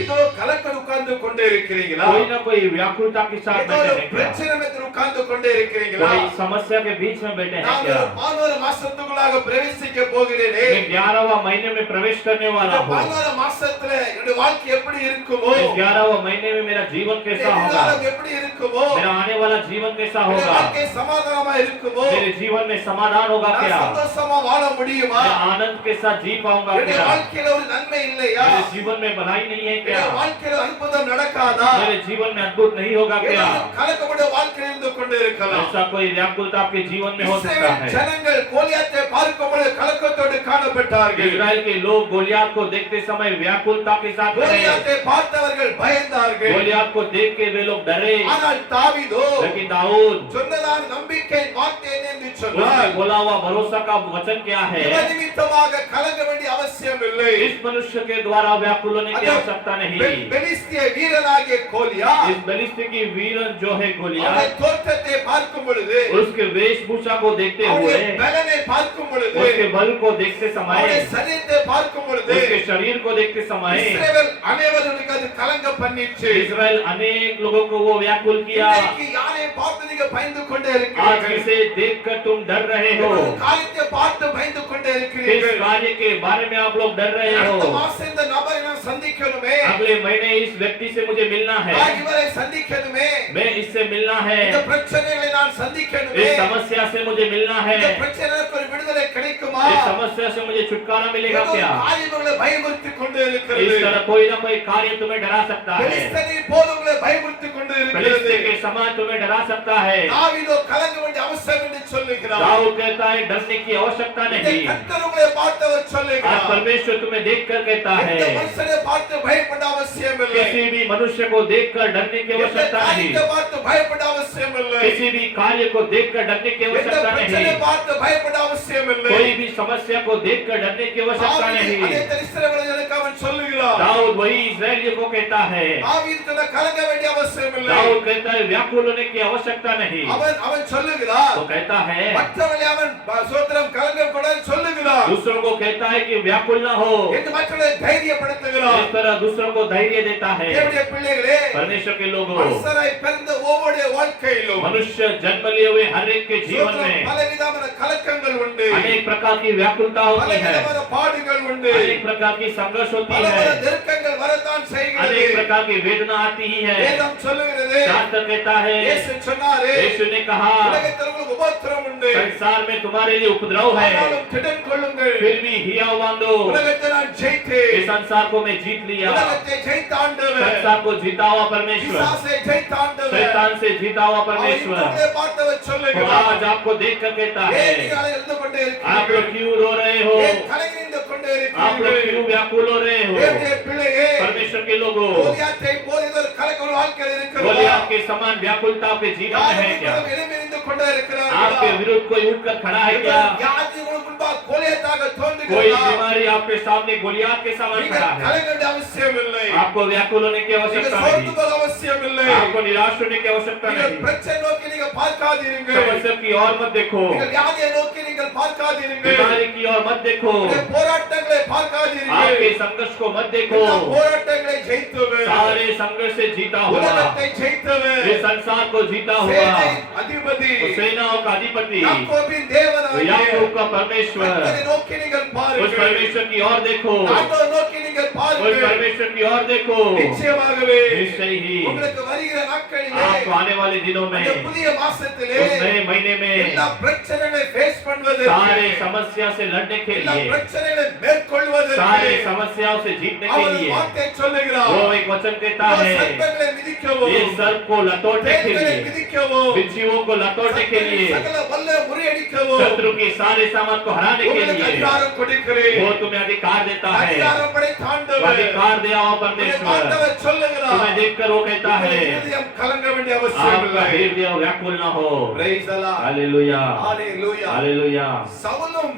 இதோ கலக்கல் உட்கார்ந்து கொண்டே இருக்கிறீங்களா? कोई ना कोई व्याकुलता के साथ ஏதோ बैठे ஒரு हैं क्या? பிரச்சனை மத்தியில் உட்கார்ந்து கொண்டே இருக்கிறீங்களா? कोई समस्या के बीच में बैठे हैं நான் क्या? 11 மாசத்துக்குள்ளாக பிரவேசிக்க போகிறேனே. मैं 11वां महीने में प्रवेश करने இந்த वाला हूँ. 11 மாசத்துல என்னுடைய வாழ்க்கை எப்படி இருக்குமோ, इस 11वां महीने में मेरा जीवन कैसा होगा? எதிர்காலம் எப்படி இருக்குமோ, मेरा आने वाला जीवन कैसा என்னுடைய होगा? வாழ்க்கை சமாதானமா இருக்குமோ, मेरे जीवन में समाधान होगा நான் क्या? சந்தோஷமா வாழ முடியுமா? मैं आनंद के साथ जी पाऊंगा என்னுடைய क्या? வாழ்க்கையில ஒரு நன்மை இல்லையா? मेरे जीवन में भलाई नहीं है क्या? என்னுடைய வாழ்க்கையில அற்புதம் நடக்காதா? मेरे जीवन में अद्भुत नहीं होगा क्या? கலக்கமுடைய வாழ்க்கையில் இருந்து கொண்டு இருக்கலாம். ऐसा कोई व्याकुलता आपके जीवन में हो सकता இஸ்ரவேல் है. ஜனங்கள் கோலியாத்தை பார்க்கும்போது கலக்கத்தோடு காணப்பட்டார்கள். इस्राएल के लोग गोलियात को देखते समय व्याकुलता के साथ रहे. கோலியாத்தை பார்த்தவர்கள் பயந்தார்கள். गोलियात को देख के वे लोग डरे. ஆனால் தாவீதோ लेकिन दाऊद சொன்னதான நம்பிக்கை வார்த்தை என்று उसने சொன்னார். बोला हुआ भरोसा का वचन क्या है? இவன் நிமித்தமாக கலங்க வேண்டிய அவசியம் இல்லை. इस मनुष्य के द्वारा व्याकुल होने की आवश्यकता नहीं. பெலிஸ்திய வீரனாகிய கோலியா इस बलिष्ठ की वीर जो है அவனுடைய गोलियात, தோற்றத்தை பார்க்கும் பொழுது, उसके वेशभूषा को देखते அவனுடைய हुए, பலனை பார்க்கும் பொழுது, उसके बल को देखते அவனுடைய समय, சரீரத்தை பார்க்கும் பொழுது, उसके शरीर को देखते समय இஸ்ரவேல் அனைவருக்கு அது கலங்க பண்ணிச்சு. इस्राएल अनेक लोगों को वो व्याकुल किया. இன்னைக்கு யாரை பார்த்து நீங்க பயந்து கொண்டே आज இருக்கிறீர்கள்? किसे देखकर तुम डर रहे हो? ஒரு காரியத்தை பார்த்து பயந்து கொண்டே किस இருக்கிறீர்கள்? कार्य के बारे में आप लोग डर रहे அடுத்த हो? மாசம் இந்த நபரை நான் சந்திக்கணுமே, अगले महीने इस व्यक्ति से मुझे मिलना है, நான் இவரை சந்திக்கணுமே, मैं इससे मिलना இந்த है, பிரச்சனைகளை நான் சந்திக்கணுமே, इस समस्या से मुझे मिलना है, இந்த பிரச்சனைக்கு ஒரு விடுதலை கிடைக்குமா? इस समस्या से मुझे छुटकारा मिलेगा ஏதோ क्या? காரியங்களை பயமுறுத்திக் கொண்டு इस இருக்கிறது. तरह कोई ना कोई कार्य तुम्हें डरा सकता है. பெலிஸ்தனை போல உங்களை பயமுறுத்திக் கொண்டு இருக்கிறது. फलिस्तीन के समान तुम्हें डरा सकता है. தாவீதோ கலங்க வேண்டிய அவசியம் என்று சொல்லுகிறார். दाऊद कहता है डरने की आवश्यकता இந்த नहीं. கர்த்தர் உங்களை பார்த்தவர் आज சொல்லுகிறார். परमेश्वर तुम्हें देखकर कहता है, இந்த மனுஷனை பார்த்து பயப்பட அவசியம் இல்லை. किसी भी मनुष्य को देखकर डरने की இந்த आवश्यकता नहीं. காரியத்தை பார்த்து பயப்பட அவசியம் இல்லை. किसी भी कार्य को देखकर डरने की இந்த आवश्यकता பிரச்சனை नहीं. பார்த்து பயப்பட அவசியம் இல்லை. कोई भी समस्या को देखकर डरने की आवश्यकता தாவீது नहीं. அதே இஸ்ரவேலர்களுக்கு அவன் சொல்லுகிறார். दाऊद वही इस्राएलियों को कहता है. தாவீது சொன்ன கலங்க வேண்டிய அவசியம் இல்லை. दाऊद कहता है व्याकुल होने की आवश्यकता नहीं. அவன் சொல்லுகிறார். वो कहता है, மற்றவர்களை அவன் சோத்திரம் கலங்க கூடாது சொல்லுகிறார். दूसरों को कहता है कि व्याकुल ना हो. என்று மற்றவர்களை தைரியப்படுத்துகிறார். इस तरह दूसरों को धैर्य देता है. தேவனுடைய பிள்ளைகளே, परमेश्वर के लोगों, மனுஷராய் பிறந்த ஒவ்வொரு வாழ்க்கையிலும் मनुष्य जन्म लिए हुए हर एक के जीवन சோத்திரம் में பலவிதமான கலக்கங்கள் உண்டு. अनेक प्रकार की व्याकुलता होती है, பலவிதமான பாடுகள் உண்டு. अनेक प्रकार की संघर्ष होती பல है, நெருக்கங்கள் வரத்தான் செய்கிறது. अनेक प्रकार की वेदना आती ही है. வேதம் சொல்லுகிறது, शास्त्र कहता है, இயேசு சொன்னாரே, यीशु ने कहा, உலகத்தில் உங்களுக்கு உபத்திரம் உண்டு. संसार में तुम्हारे लिए उपद्रव है, ஆனாலும் திடன் கொள்ளுங்கள். फिर भी हियाव बांधो. உலகத்தை நான் ஜெயித்தேன். इस संसार को मैं जीत लिया. உலகத்தை ஜெயித்த ஆண்டவர், संसार को जीता हुआ परमेश्वर, பிசாசை ஜெயித்த ஆண்டவர், शैतान से जीता हुआ அவர் परमेश्वर உங்களை பார்த்தவர் वो சொல்லுகிறார். आज आपको देख कर कहता ஏன் है, நீங்கள் எழுந்து கொண்டே आप लोग இருக்கிறீர்கள்? क्यों रो रहे हो? ஏன் கலங்கி நின்று கொண்டே आप लोग இருக்கிறீர்கள்? क्यों व्याकुल हो रहे हो? தேவனுடைய பிள்ளையே, परमेश्वर के लोगों, கோலியாத்தை போல ஒரு கலக்கம் வாழ்க்கையில் இருக்கிறதா? गोलियत के समान व्याकुलता आपके जीवन में है क्या? யாரும் எழும்பி நின்று கொண்டே இருக்கிறார்களா? आपके विरुद्ध कोई उठकर खड़ा है क्या? வியாதி உங்களுக்கு முன்பாக கோலியத்தாக कोई தோன்றுகிறதா? बीमारी आपके सामने गोलियत के समान நீங்கள் खड़ा है? கலங்க வேண்டிய அவசியம் இல்லை. आपको व्याकुल होने की நீங்கள் आवश्यकता சோர்ந்து नहीं. போக அவசியம் இல்லை. आपको निराश होने की आवश्यकता நீங்கள் नहीं. பிரச்சனை நோக்கி நீங்கள் பார்க்காதீர்கள். समस्या की ओर मत देखो, நீங்கள் வியாதியை நோக்கி நீங்கள் பார்க்காதீர்கள். बीमारी की ओर मत देखो, உங்கள் போராட்டங்களை பார்க்காதீர்கள். आपके संघर्ष को मत देखो. இந்த போராட்டங்களை ஜெயித்தவர், सारे संघर्ष से जीता हुआ, உலகத்தை ஜெயித்தவர், इस संसार को जीता हुआ, சேனை அதிபதி, वो सेनाओं का अधिपति, யாக்கோபின் वो தேவனாகிய याकूब का परमेश्वर, கர்த்தரை நோக்கி நீங்கள் उस பாருங்கள். परमेश्वर की ओर देखो, ஆண்டவரை नोக்கி நீங்கள் उस பாருங்கள். परमेश्वर की ओर देखो. நிச்சயமாகவே निश्चय ही உங்களுக்கு வருகிற நாட்களிலே, आपको आने वाले दिनों में, இந்த புதிய மாசத்திலே उस नए महीने में எல்லா பிரச்சனைகளை ஃபேஸ் பண்ணுவதற்கு, सारे समस्या से लड़ने के எல்லா लिए, பிரச்சனைகளை மேற்கொள்வதற்கு सारे समस्याओं से जीतने के அவர் लिए வார்த்தை சொல்லுகிறார். वो एक वचन कहता இதோ है, சர்ப்பங்களை மிதிக்கவும், ये सर्प को लतोड़ने के தேள்களை लिए, மிதிக்கவும், बिच्छुओं को लतोड़ने के लिए, சகல வல்ல முறியடிக்கவும் शत्रु के सारे सामान को हराने के உங்களுக்கு लिए அதிகாரம் கொடுக்கிறேன். वो तुम्हें अधिकार देता है. அதிகாரம் படைத்த वो ஆண்டவர் अधिकार दिया हुआ உங்களை परमेश्वर பார்த்தவர் சொல்லுகிறார். तुम्हें देखकर वो कहता है, உங்கள் இருதயம் கலங்க வேண்டிய அவசியம் आपका இல்லை. हृदय व्याकुल ना हो. Praise the Lord. Hallelujah, Hallelujah. Hallelujah. சவுலும்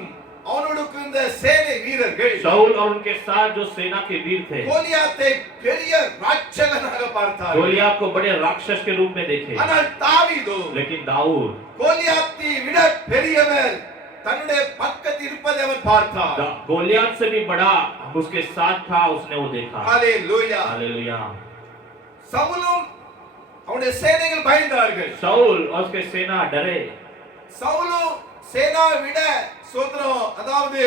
அவனோடு இந்த சேனை வீரர்கள் शाऊल और उनके साथ जो सेना के वीर थे கோலியாத்தை பெரிய ராட்சகனாக பார்த்தார்கள். गोलियत को बड़े राक्षस के रूप में देखे, ஆனால் தாவீதோ लेकिन दाऊद கோலியாத்தை விட பெரியவர் தன்னுடைய பக்கத்தில் இருப்பதை அவன் பார்த்தார். गोलियत से भी बड़ा उसके साथ था, उसने वो देखा। ஹalleluya. हालेलुया। சவுலும் அவனுடைய சேனைகள் பயந்தார்கள். शाऊल और उसके सेना डरे। சவுலும் சேனாவை விட சோத்ரம் அதாவது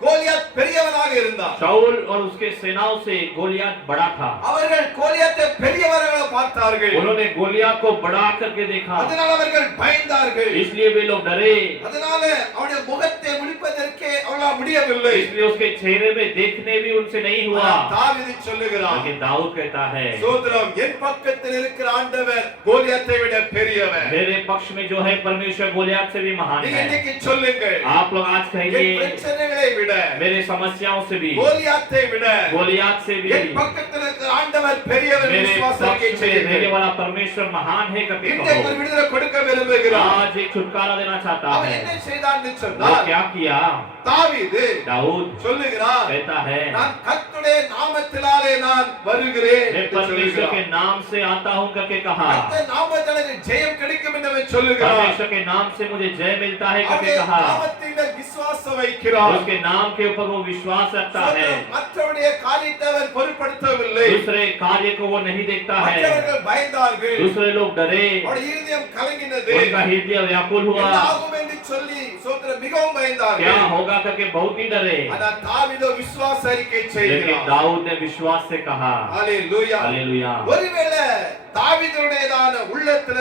கோலியாத் பெரியவனாக இருந்தார். शाऊल और उसके सेनाओं से गोलियत बड़ा था। அவர்கள் கோலியாத்தை பெரியவராக பார்த்தார்கள். उन्होंने गोलियत को बड़ा करके देखा, அதனால அவர்கள் பயந்தார்கள். इसलिए वे लोग डरे। அதனால அவருடைய முகத்தை முடிப்பதற்கே அவர்களால் முடியவில்லை. इसलिए उसके चेहरे में देखने भी उनसे नहीं हुआ। தாவீது சொல்லுகிறார், लेकिन दाऊद कहता है, சோத்ரம் என் பக்கத்தில் இருக்கிற ஆண்டவர் கோலியாத்தை விட பெரியவர். मेरे पक्ष में जो है परमेश्वर गोलियत से भी महान நீங்க है। இன்னைக்கு சொல்லுங்க, आप लोग आज என் कहिए, பிரச்சனைகளை விட मेरे समस्याओं से भी, கோலியாத்தை விட गोलियत से भी என் பக்கத்தில் இருக்கிற ஆண்டவர் பெரியவர் मेरे விசுவாசத்தை पक्ष में रहने செய்யுங்கள். वाला परमेश्वर महान है करके இன்றைக்கு ஒரு कहो। விடுதலை கொடுக்க விரும்புகிறார். आज एक छुटकारा देना चाहता அவன் है। என்ன செய்தான் என்று वो சொன்னால் क्या किया? தாவீது दाऊद சொல்லுகிறார், कहता है, நான் கர்த்தருடைய நாமத்தினாலே நான் வருகிறேன் मैं என்று परमेश्वर के சொல்லுகிறார். नाम से आता हूँ करके कहा। கர்த்தர் நாமத்தினாலே ஜெயம் கிடைக்கும் என்று அவன் சொல்லுகிறார். परमेश्वर के नाम से मुझे जय मिलता है करके அவருடைய कहा। நாமத்தின் மேல் விசுவாசம் வைக்கிறார். उसके नाम के ऊपर वो विश्वास रखता है, மற்றவருடைய காரியத்தை அவர் பொருட்படுத்தவில்லை. दूसरे कार्य को वो नहीं देखता है। மற்றவர்கள் பயந்தார்கள். दूसरे लोग डरे, அவருடைய இருதயம் கலங்கினது. उनका हृदय व्याकुल हुआ, என்ன ஆகும் என்று சொல்லி சோத்திரம் மிகவும் क्या பயந்தார்கள். होगा करके बहुत ही डरे। ஆனால் தாவீதோ விசுவாச அறிக்கை लेकिन செய்கிறார். दाऊद ने विश्वास से कहा, ஹalleluya. हालेलुया। ஒருவேளை தாவீதுடையதான உள்ளத்துல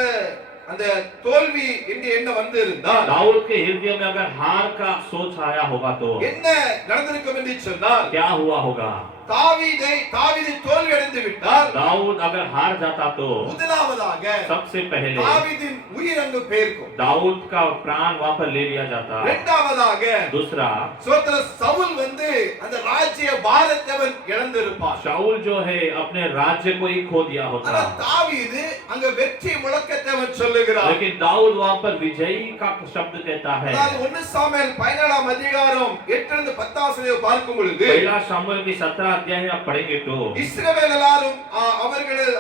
அந்த தோல்வி என்று என்ன வந்து இருந்தால் दाऊद के हृदय में अगर हार का सोच आया होगा तो என்ன நடந்திருக்கும் என்று சொன்னால் क्या हुआ होगा? தாவீது தோல்வி அடைந்து விட்டால் दाऊद अगर हार जाता तो முதலாவதாக सबसे पहले தாவீதின் உயிர் அங்கு போயிருக்கும். दाऊद का प्राण वहां पर ले लिया जाता। இரண்டாவதாக दूसरा, சோத்திர சவுல் வந்து அந்த ராஜ்ய பாரத்தை அவன் இழந்திருப்பார். शाऊल जो है अपने राज्य को ही खो दिया ஆனா होता। தாவீது அங்க வெற்றி முழக்கத்தை அவன் சொல்லுகிறார். लेकिन दाऊद वहां पर विजयी का शब्द कहता है। அதாவது 1 சாமுவேல் 17ஆம் அதிகாரம் 8 10 வசனத்தை பார்க்கும் பொழுது पहला शमूएल की 17 अध्याय में आप पढ़ेंगे तो இஸ்ரவேல் எல்லாரும்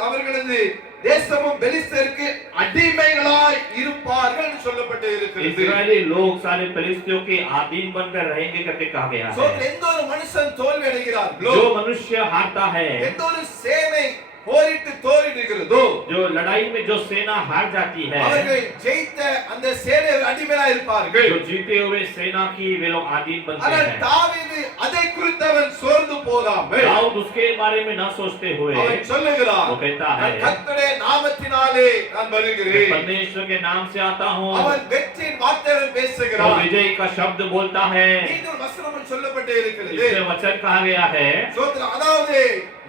அவர்களது தேசமும் பெலிஸ்தருக்கு அடிமைகளாய் இருப்பார்கள் என்று சொல்லப்பட்டு இருக்கிறது. इस्राएली लोग सारे फिलिस्तियों के अधीन बनकर रहेंगे करके कहा गया சோ है। எந்த ஒரு மனுஷன் தோல்வி அடைகிறார்களோ, जो मनुष्य हारता है, எந்த ஒரு சேனை போரிட்டு தோல்விடுகிறதோ, जो लड़ाई में जो सेना हार जाती है, அவர்கள் ஜெயித்த அந்த சேனை அடிமைகளாய் இருப்பார்கள். जो जीते हुए सेना की वे लोग अधीन बनते ஆனால் हैं। தாவீது அதை குறித்து அவன் சோர்ந்து போகாமல் दाऊद उसके बारे में न सोचते हुए அவன் சொல்லுகிறான், वो कहता है, நான் கர்த்தருடைய நாமத்தினாலே நான் मैं வருகிறேன். परमेश्वर के नाम से आता हूँ। அவன் வெற்றியின் வார்த்தையை वो பேசுகிறான். विजय का शब्द बोलता है। மீண்டும் வசனம் சொல்லப்பட்டு இருக்கிறது. इसमें वचन कहा गया है, சோத்திரம், அதாவது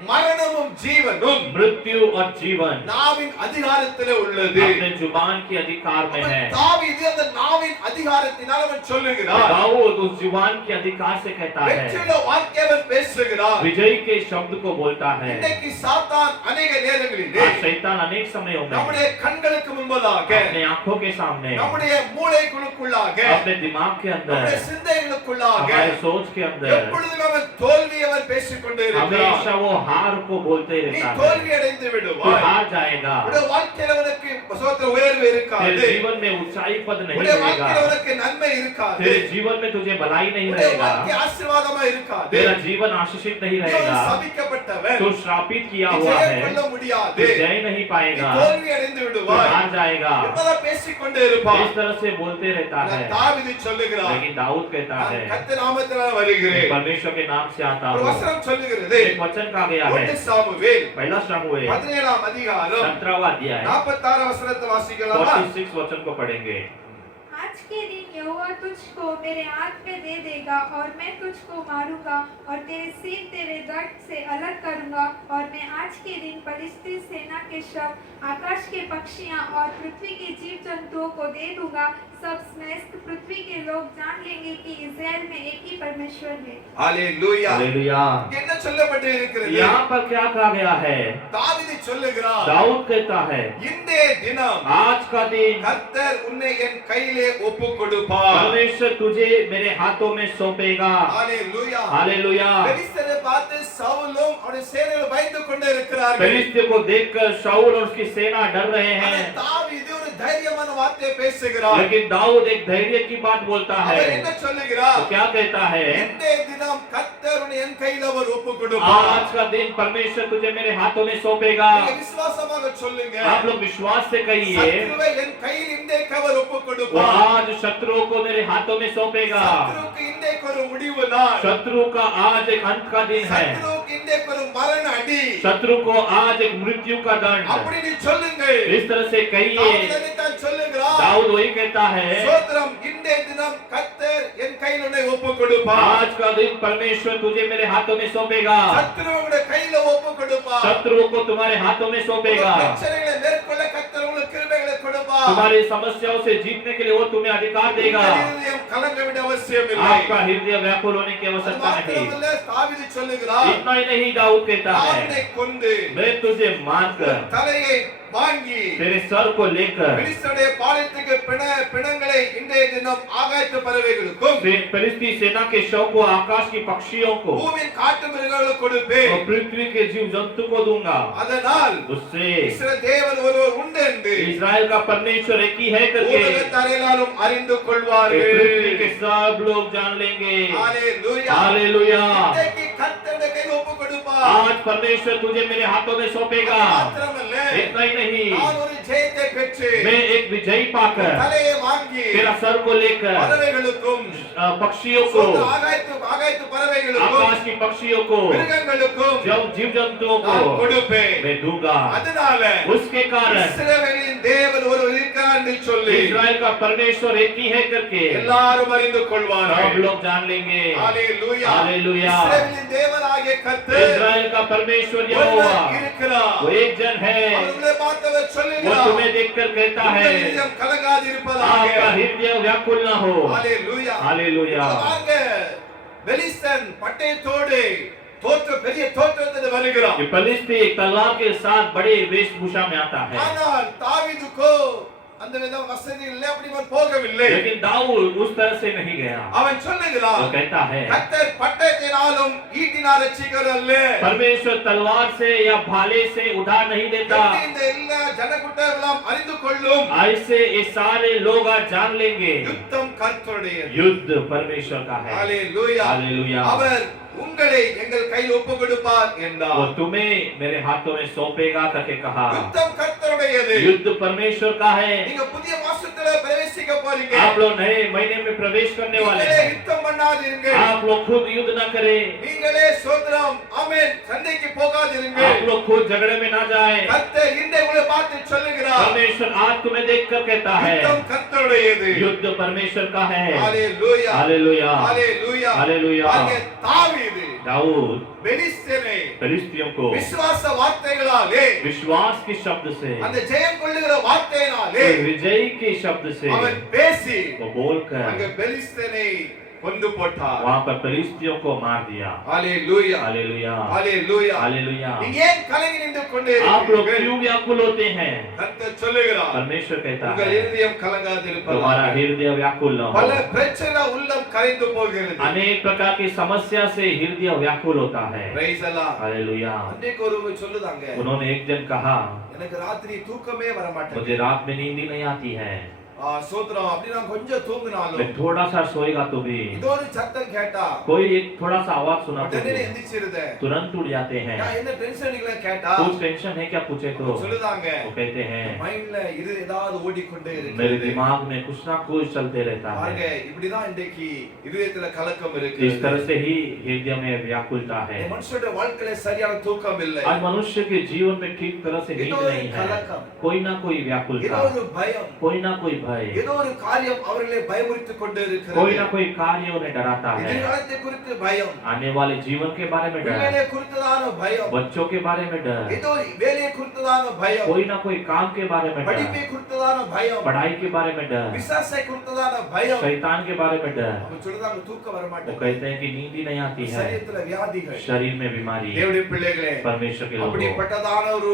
மரணமும் ஜீவனும் मृत्यु और जीवन நாவின் அதிகாரத்திலே உள்ளது. अपने जुबान के अधिकार में है। தாவீது அந்த நாவின் அதிகாரத்தினால் அவன் சொல்லுகிறான், दाऊद उस जुबान के अधिकार से कहता है, வெற்றியுள்ள வார்த்தையை அவன் பேசுகிறான். विजय के शब्द को बोलता है। இன்னைக்கு சாத்தான் अनेक நேரங்களிலே आज शैतान अनेक समयों में நம்முடைய கண்களுக்கு முன்பதாக, अपने आंखों के सामने, நம்முடைய மூளைக்குள்ளாக, अपने दिमाग के நம்முடைய अंदर, சிந்தைகளுக்குள்ளாக हमारे सोच के अंदर எப்பொழுதும் அவன் தோல்வியை அவன் பேசிக் கொண்டே இருக்கிறான். हमेशा वो हार को बोलते நீ रहता है। தோல்வி அடைந்து तू விடுவாய். हार जाएगा, உடைய வாழ்க்கையில உனக்கு சோத்திர உயர்வு இருக்காது. तेरे जीवन में ऊंचाई पद नहीं உடைய रहेगा, வாழ்க்கையில உனக்கு நன்மை இருக்காது. तेरे जीवन में तुझे भलाई नहीं உடைய रहेगा, வாழ்க்கை ஆசீர்வாதமா இருக்காது. तेरा जीवन आशीषित नहीं நீ ஒரு रहेगा, சபிக்கப்பட்டவன். तू श्रापित किया நீ हुआ ஜெயம் है, கொள்ள तू முடியாது. जय नहीं நீ पाएगा, தோல்வி அடைந்து तू விடுவாய். हार जाएगा। எப்பதான் பேசிக்கொண்டே இருப்பான். इस तरह से बोलते रहता है। தாவீது சொல்லுகிறான், लेकिन दाऊद कहता நான் है, கர்த்தர் நாமத்தினால मैं வருகிறேன். परमेश्वर के नाम से आता ஒரு हूँ। வசனம் சொல்லுகிறது, एक वचन कहा गया है, 1 சாமுவேல் पहला शमूएल 17ஆம் அதிகாரம் 17वां अध्याय 46 வசனத்தை வாசிக்கலாமா? 46 वचन को पढ़ेंगे। आज के दिन यहोवा तुझको मेरे हाथ में दे देगा और मैं तुझको मारूंगा और तेरे सिर तेरे गढ़ से अलग करूंगा और मैं आज के दिन पलिश्ती सेना के शव, आकाश के पक्षियां और पृथ्वी के जीव जंतुओं को दे दूंगा। सब समस्त पृथ्वी के लोग जान लेंगे कि इस्राएल में एक ही परमेश्वर है। ஹalleluya. हालेलुया। என்ன சொல்லப்பட்டு இருக்கிறது? यहाँ पर क्या कहा गया है? தாவீது சொல்லுகிறான், दाऊद कहता है, இன்றைய தினம் आज का दिन கர்த்தர் உன்னை என் கையிலே ஒப்புக் கொடுப்பார். கொடுப்பார் परमेश्वर तुझे मेरे हाथों में सौंपेगा। ஹalleluya हालेलुया। பெலிஸ்தரை பார்த்து சவுலும் அவருடைய சேனைகள் பயந்து கொண்டே இருக்கிறார்கள் फिलिस्तियों को देखकर शाऊल और उसकी सेना डर रहे ஆனா हैं, தாவீது ஒரு தைரியமான வார்த்தையை பேசுகிறார் लेकिन दाऊद एक धैर्य की बात बोलता है। அவர் என்ன சொல்லுகிறார் तो क्या कहता है? இன்றைய தினம் கர்த்தர் உன்னை என் கையில அவர் ஒப்பு கொடுப்பார் आज का दिन परमेश्वर तुझे मेरे हाथों में सौंपेगा। நீங்க விசுவாசமாக சொல்லுங்க आप लोग विश्वास से कहिए, சத்ருவை என் கையில் இன்றைக்கு அவர் ஒப்பு वो கொடுப்பார் आज शत्रुओं को मेरे हाथों में सौंपेगा। சத்ருக்கு இன்றைக்கு ஒரு முடிவு நாள் शत्रु का आज एक अंत का दिन है। சத்ருக்கு இன்றைக்கு ஒரு மரண அடி शत्रु को आज एक मृत्यु का दंड। அப்படி நீ சொல்லுங்க इस तरह से कहिए। தாவீது சொல்லுகிறார் दाऊद वही कहता है, சோத்ரம் இன்றைய தினம் கர்த்தர் என் கையில் உன்னை ஒப்பு கொடுப்பார் आज का दिन परमेश्वर तुझे मेरे हाथों में सौंपेगा। சத்ருவுடைய கையில ஒப்பு கொடுப்பார் शत्रुओं को तुम्हारे हाथों में सौंपेगा। பிரச்சனைகளை மேற்கொள்ள கர்த்தர் உங்களுக்கு கிருபைகளை கொடுப்பார் तुम्हारी समस्याओं से जीतने के लिए वो तुम्हें अधिकार देगा। இருதயம் கலங்க வேண்டிய அவசியம் இல்லை आपका हृदय व्याकुल होने की आवश्यकता नहीं। மாத்திரமல்ல தாவீது சொல்லுகிறார் इतना ही नहीं, दाऊद कहता தாவீதை है, கொண்டு मैं तुझे मारकर தலையை வாங்கி तेरे सर को लेकर பெலிஸ்தருடைய பாளையத்துக்கு பிணங்களை இன்றைய தினம் ஆகாயத்து பறவைகளுக்கும் फिलिस्ती सेना के शव को आकाश की पक्षियों को பூமியின் காட்டு மிருகங்களுக்கு கொடுப்பேன் और पृथ्वी के जीव जंतु को दूंगा। அதனால் उससे இஸ்ரவேல் தேவன் ஒருவர் உண்டு என்று इस्राएल का परमेश्वर एक ही है करके உலகத்தார் எல்லாரும் அறிந்து पृथ्वी கொள்வார்கள் के सब लोग जान लेंगे। ஹalleluya हालेलुया। இன்றைக்கு கர்த்தருடைய கையில் ஒப்பு கொடுப்பார் आज परमेश्वर तुझे मेरे हाथों में सौंपेगा। மாத்திரமல்ல इतना ही नहीं, நான் ஒரு ஜெயத்தை பெற்று मैं एक विजयी पाकर தலையை வாங்கி तेरा सर को लेकर பறவைகளுக்கும் पक्षियों को, ஆகாயத்து பறவைகளுக்கும் आकाश की पक्षियों को, மிருகங்களுக்கும் जीव जंतुओं நான் को கொடுப்பேன் मैं दूंगा। அதனால उसके कारण இஸ்ரவேலின் தேவன் ஒருவர் இருக்கிறார் என்று சொல்லி इस्राएल का परमेश्वर एक ही है करके எல்லாரும் அறிந்து सब கொள்வார்கள் लोग जान लेंगे। ஹalleluya हालेलुया। இஸ்ரவேலின் தேவனாகிய கர்த்தர் इस्राएल का परमेश्वर ஒருவர் यहोवा இருக்கிறார் वो एक जन है। அவர்களை பார்த்தவர் वो சொல்லுகிறார் तुम्हें देखकर कहता உங்கள் है, இதயம் கலங்காதிருப்பதாக आपका हृदय व्याकुल न हो। ஹalleluya हालेलुया। பாருங்க பெலிஸ்தன் பட்டயத்தோடு பெரிய தோற்றத்தில் வருகிறான் ये फिलिस्ती एक तलवार के साथ बड़े वेशभूषा में आता है, ஆனால் தாவீதுக்கோ அந்த வித வசதி இல்லை அப்படி அவன் போகவில்லை लेकिन दाऊद उस तरह से नहीं गया। அவன் சொல்லுகிறான் वो कहता है, கர்த்தர் பட்டயத்தினாலும் ஈட்டினால் ரட்சிக்கிறது அல்ல परमेश्वर तलवार से या भाले से उधार नहीं देता। இந்த எல்லா ஜனக்கூட்டங்களும் அறிந்து கொள்ளும் ऐसे ये सारे लोग आज जान लेंगे, யுத்தம் கர்த்தருடையது युद्ध परमेश्वर का है। ஹalleluya हालेलुया। அவர் உங்களை எங்கள் கையில் ஒப்பு கொடுப்பார் वो என்றார் तुम्हें मेरे हाथों में सौंपेगा करके कहा। யுத்தம் கர்த்தருடையது युद्ध परमेश्वर का है। நீங்க புதிய மாசத்துல பிரவேசிக்க போறீங்க आप लोग नए महीने में प्रवेश करने वाले நீங்களே हैं। யுத்தம் பண்ணாதீங்க आप लोग खुद युद्ध न करें, நீங்களே சோதரம் ஆமென் சண்டைக்கு போகாதீங்க आप लोग खुद झगड़े में ना जाएं। கர்த்தர் இந்த உங்களை பார்த்து சொல்லுகிறார் परमेश्वर आज तुम्हें देखकर कहता है, யுத்தம் கர்த்தருடையது युद्ध परमेश्वर का है। ஹalleluya हालेलुया। ஹalleluya हालेलुया। பாருங்க தாவீது दाऊद பெலிஸ்தரை फिलिस्तियों को விசுவாச வார்த்தைகளாலே विश्वास के शब्द से, அந்த ஜெயம் கொள்ளுகிற வார்த்தையினாலே विजयी के शब्द से அவன் பேசி वो बोलकर அங்க பெலிஸ்தரை கொண்டு போட்டார் वहां पर फिलिस्तियों को मार दिया। ஹalleluya हालेलुया। ஹalleluya हालेलुया। நீங்க ஏன் கலங்கி நின்று கொண்டே आप लोग இருக்கிறீர்கள் क्यों व्याकुल होते हैं? கர்த்தர் சொல்லுகிறார் परमेश्वर कहता உங்கள் है, இதயம் तुम्हारा கலங்காதிருப்பதாக हृदय व्याकुल न பல हो। பிரச்சனை உள்ளம் கரைந்து போகிறது अनेक प्रकार की समस्या से हृदय व्याकुल होता है। பிரைஸ் அல்லாஹ் हालेलुया। அன்றைக்கு ஒருவர் சொல்லுதாங்க उन्होंने एक जन कहा, எனக்கு ராத்திரி தூக்கமே வர மாட்டேங்குது मुझे रात में नींद ही नहीं आती है, சோத்ரம் அப்படி நான் கொஞ்சம் தூங்கினாலும் मैं थोड़ा सा सोएगा तो भी இதோ ஒரு சத்தம் கேட்டா कोई एक थोड़ा सा आवाज सुना तो உடனே भी எந்திரிச்சிருதே तुरंत उठ जाते हैं। நான் என்ன டென்ஷன்ல கேட்டா कुछ टेंशन है क्या पूछे तो சொல்லுதாங்க वो कहते हैं, மைண்ட்ல இது ஏதாவது ஓடிக்கொண்டே मेरे இருக்கு दिमाग में कुछ ना कुछ चलते रहता பாருங்க है। இப்படிதான் இன்றைக்கு இதயத்துல கலக்கம் இருக்கு इस तरह से ही हृदय में व्याकुलता है। மனுஷனுடைய வாழ்க்கையில சரியான தூக்கம் இல்லை आज मनुष्य के जीवन में ठीक तरह से नींद ஏதோ ஒரு नहीं है, கலக்கம் कोई ना कोई ஏதோ व्याकुलता, ஒரு பயம் कोई ना कोई भय, ஏதோ ஒரு காரியம் அவர்களை பயமுறுத்திக் கொண்டே कोई இருக்கிறது ना कोई कार्य उन्हें डराता है। எதிர்காலத்தை குறித்து பயம் आने वाले जीवन के बारे में डर, பிள்ளைகளை குறித்ததான பயம் बच्चों के बारे में डर, ஏதோ வேலையை குறித்ததான பயம் कोई ना कोई काम के बारे में படிப்பை डर, குறித்ததான பயம் पढ़ाई के बारे में डर, விசாசை குறித்ததான பயம் शैतान के बारे में डर। அவங்க சொல்றாங்க தூக்கம் வர वो மாட்டேங்குது कहते हैं कि नींद ही नहीं आती है, சரீரத்துல வியாதிகள் शरीर में बीमारी है। தேவனுடைய பிள்ளைகளே परमेश्वर के लोगों, அப்படிப்பட்டதான ஒரு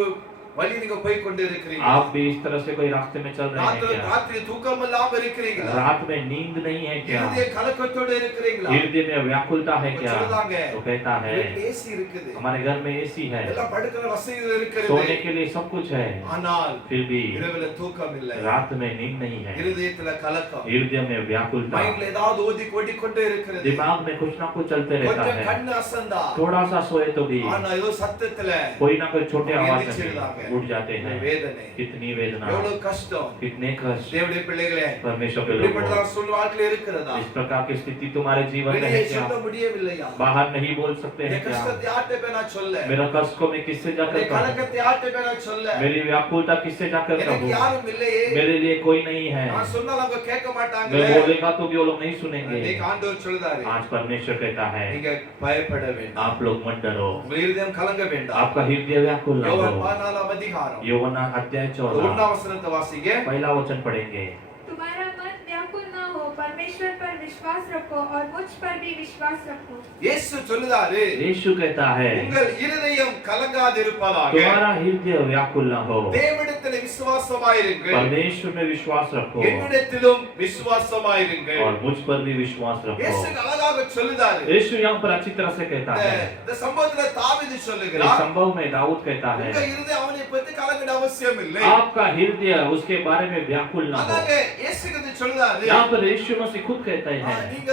வழி நீங்க போய் கொண்டு இருக்கிறீங்க आप भी इस तरह से कोई रास्ते में चल रहे हैं क्या? ராத்திரி தூக்கம் இல்லாம இருக்கிறீங்களா रात में नींद नहीं है क्या? இருதய கலக்கத்தோட இருக்கிறீங்களா हृदय में व्याकुलता है क्या? சொல்றாங்க तो कहता है ஏசி இருக்குது हमारे घर में एसी है, எல்லாம் படுக்கிற வசதி இருக்கிறது सोने के लिए सब कुछ है, ஆனால் फिर भी இரவுல தூக்கம் இல்லை रात में नींद नहीं है, இருதயத்துல கலக்கம் हृदय में व्याकुलता, மைண்ட்ல ஏதாவது ஓடிக்கொண்டே இருக்கிறது दिमाग में कुछ ना कुछ चलते रहता கொஞ்சம் है, கண்ணு அசந்தா थोड़ा सा सोए तो भी ஆனா ஏதோ சத்தத்துல कोई ना कोई छोटे आवाज में எந்திரிச்சிடுறாங்க. उठ जाते हैं। வேதனை कितनी वेदना, எவ்வளவு கஷ்டம் कितने कष्ट தேவனுடைய பிள்ளைகளே परमेश्वर के இப்படிப்பட்ட लोगों, சூழ்நிலை வாழ்க்கையில இருக்கிறதா इस प्रकार की स्थिति तुम्हारे जीवन में வெளியே है क्या? சொல்ல முடியவில்லையா बाहर नहीं बोल सकते இந்த हैं क्या? கஷ்டத்தை யார்கிட்ட போய் நான் சொல்ல मेरा कष्ट को मैं किससे जाकर இந்த कहूं? கலக்கத்தை யார்கிட்ட போய் நான் சொல்ல मेरी व्याकुलता किससे जाकर எனக்கு कहूं? யாரும் இல்லையே मेरे लिए कोई नहीं है, நான் சொன்னாலும் அவங்க கேட்க मैं மாட்டாங்களே बोलेगा तो भी वो लोग नहीं सुनेंगे। இன்னைக்கு ஆண்டவர் சொல்றாரு आज परमेश्वर कहता है நீங்க பயப்பட வேண்டாம் आप लोग मत डरो, உங்க இருதயம் கலங்க வேண்டாம் आपका हृदय व्याकुल न யோவான் हो। 14 அதிகாரம் யோவான் अध्याय 14 ஒன்றாம் வசனத்தை வாசிங்க पहला वचन पढ़ेंगे। तुम्हारा मन व्याकुल न हो, परमेश्वर पर विश्वास रखो और मुझ पर भी विश्वास रखो। இயேசு சொல்லுதாரு यीशु कहता है உங்கள் இருதயம் கலங்காதிருப்பதாக तुम्हारा हृदय व्याकुल न हो, தேவனிடத்தில் விசுவாசமாயிருங்கள் परमेश्वर में विश्वास रखो என்னிடத்திலும் விசுவாசமாயிருங்கள் और मुझ पर भी विश्वास இயேசு रखो। அழகாக சொல்லுதாரு यीशु यहाँ पर अच्छी तरह से कहता है, இந்த சம்பவத்துல தாவீது इस சொல்லுகிறார் संभव में दाऊद कहता உங்க है இருதயம் அவனை பத்தி கலங்கிட அவசியம் இல்லை आपका हृदय उसके बारे में व्याकुल न हो। அதாக இயேசு கிட்ட சொல்லுதாரு यहाँ पर यीशु मसीह खुद कहते हैं நீங்க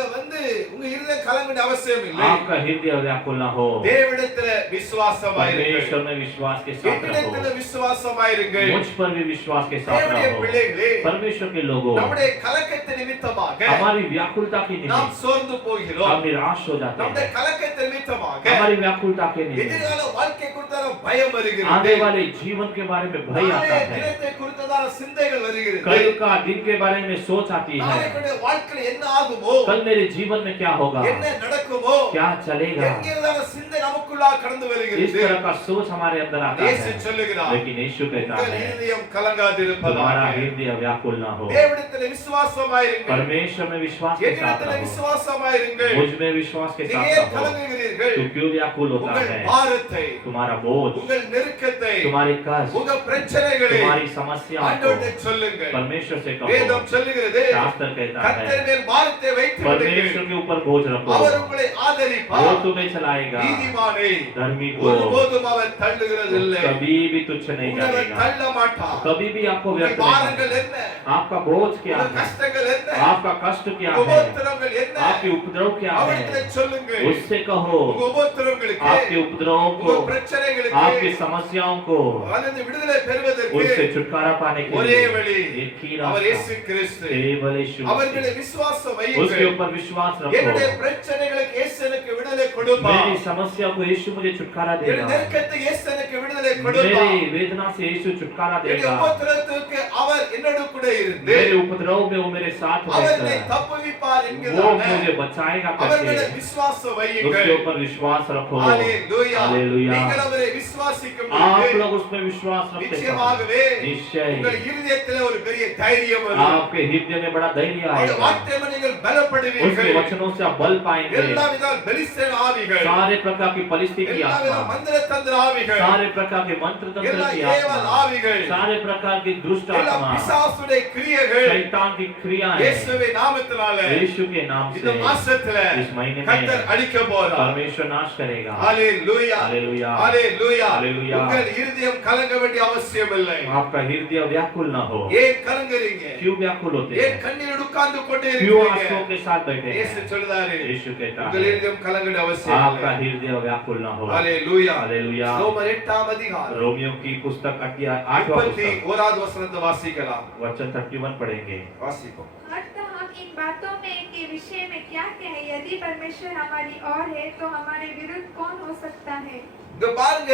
உங்க இருதயம் கலங்கிட அவசியம் இல்லை आपका हृदय व्याकुल न हो, தேவனிடத்துல விசுவாசமாயிருங்கள் परमेश्वर में विश्वास के साथ என்னிடத்துல रखो, விசுவாசமாயிருங்கள் मुझ पर भी विश्वास के साथ தேவனுடைய रहो। பிள்ளைகளே परमेश्वर के लोगों, நம்முடைய கலக்கத்தை நிமித்தமாக हमारी व्याकुलता के நாம் निमित्त சோர்ந்து போகிறோம் हम निराश हो जाते நம்முடைய हैं, கலக்கத்தை நிமித்தமாக हमारी व्याकुलता के निमित्त எதிர்கால வாழ்க்கை குறித்தான பயம் வருகிறது आने वाले जीवन के बारे में भय आता நாளைய है, தினத்தை குறித்ததான சிந்தைகள் வருகிறது कल का दिन के बारे में सोच आती है, நாளைய வாழ்க்கையில் என்ன ஆகுமோ कल मेरे जीवन में क्या होगा, என்ன நடக்குமோ क्या चलेगा, என்கிறதான சிந்தை நமக்குள்ளா கடந்து इस வருகிறது तरह का सोच हमारे अंदर आता இயேசு है। சொல்லுகிறார் लेकिन यीशु कहता உங்கள் है இருதயம் तुम्हारा கலங்காதிருப்பதாக हृदय व्याकुल न हो, தேவனிடத்தில் விசுவாசமாயிருங்கள் परमेश्वर में विश्वास के साथ என்னிடத்தில் रहो, விசுவாசமாயிருங்கள் मुझ में विश्वास के நீங்க साथ ஏன் रहो। கலங்குகிறீர்கள் तू क्यों व्याकुल होता உங்கள் है? பாரத்தை तुम्हारा बोझ, உங்கள் நெருக்கத்தை तुम्हारी कष्ट, உங்க பிரச்சனைகளை तुम्हारी समस्याओं को ஆண்டவரிடம் சொல்லுங்கள் परमेश्वर से कहो। வேதம் சொல்லுகிறது शास्त्र कहता கர்த்தர் है மேல் பாரத்தை வைத்து परमेश्वर விடுங்கள் के ऊपर बोझ रखो, அவர் उங்களை वो ஆதரிப்பார் तुम्हें चलाएगा। நீதிமானை धर्मी को ஒருபோதும் அவர் தள்ளுகிறது இல்லை कभी भी तुच्छ नहीं உங்களை जानेगा, தள்ள மாட்டார் कभी भी आपको உங்கள் व्यर्थ नहीं பாரங்கள் என்ன करेगा। आपका बोझ क्या உங்கள் है, கஷ்டங்கள் என்ன आपका कष्ट क्या है, உபத்திரங்கள் என்ன आपके उपद्रव क्या அவரிடத்தில் है, சொல்லுங்கள் उससे कहो। உங்க உபத்திரங்களுக்கு आपके उपद्रवों உங்க को, பிரச்சனைகளுக்கு आपकी समस्याओं को, அதிலிருந்து விடுதலை பெறுவதற்கு उससे छुटकारा पाने के ஒரே लिए வழி एक ही அவர் रास्ता, இயேசு கிறிஸ்து केवल यीशु அவர்களை मसीह। விசுவாசம் उसके வையுங்கள் ऊपर विश्वास என்னுடைய रखो। பிரச்சனைகளுக்கு இயேசு எனக்கு விடுதலை கொடுப்பார் मेरी समस्या को यीशु मुझे छुटकारा என் देगा, நெருக்கத்தை இயேசு எனக்கு விடுதலை கொடுப்பார் मेरी वेदना से यीशु छुटकारा என்னுடைய देगा, உபத்திரத்துக்கு அவர் என்னோடு கூட இருந்து मेरे उपद्रव में वो मेरे साथ அவர்களை रहकर தப்புவிப்பார் वो என்கிறார் मुझे बचाएगा அவர்களை करके விசுவாசம் उसके வையுங்கள் ऊपर विश्वास रखो। ஹalleluya हालेलुया। நீங்கள் அவரை விசுவாசிக்கும் आप பொழுது लोग उसमें विश्वास रखते हैं, நிச்சயமாகவே निश्चय உங்கள் இருதயத்திலே ஒரு பெரிய தைரியம் வரும் आपके हृदय में बड़ा धैर्य அவருடைய आएगा, வார்த்தையில நீங்கள் उसके பலப்படுவீர்கள் वचनों से आप बल पाएंगे, எல்லா வித பெலிஸ்தேன் ஆவிகள் सारे प्रकार की परिस्थिति की எல்லா வித आत्मा, மந்திர தந்திர ஆவிகள் सारे प्रकार के मंत्र तंत्र எல்லா की ஏவல் आत्मा, ஆவிகள் सारे प्रकार की दुष्ट எல்லா आत्मा, பிசாசுடைய கிரியைகள் शैतान की क्रियाएं இயேசுவின் நாமத்தினால यीशु के नाम இந்த से மாசத்துல इस महीने கர்த்தர் में அழிக்க போறார் परमेश्वर नाश करेगा। ஹalleluya हालेलुया, ஹalleluya हालेलुया। உங்கள் இருதயம் கலங்க வேண்டிய அவசியம் இல்லை आपका हृदय व्याकुल न हो। ஏன் கலங்குறீங்க क्यों व्याकुल होते ஏன் हैं, கண்ணீர் உட்கார்ந்து கொண்டே क्यों இருக்கீங்க आंसुओं के साथ बैठे இயேசு हैं? சொல்றாரு यीशु कहता உங்கள் है இருதயம் கலங்க வேண்டிய அவசியம் आपका இல்லை हृदय व्याकुल न हो। ஹalleluya हालेलुया। ரோமர் 8 அதிகாரம் रोमियो की पुस्तक 8वां पुस्तक 31வது வசனத்தை வாசிக்கலாம் वचन 31 पढ़ेंगे। வாசிப்போம் अतः हम इन बातों में के विषय में क्या कहें? यदि परमेश्वर हमारी ओर है तो हमारे विरुद्ध कौन हो सकता है? இங்க பாருங்க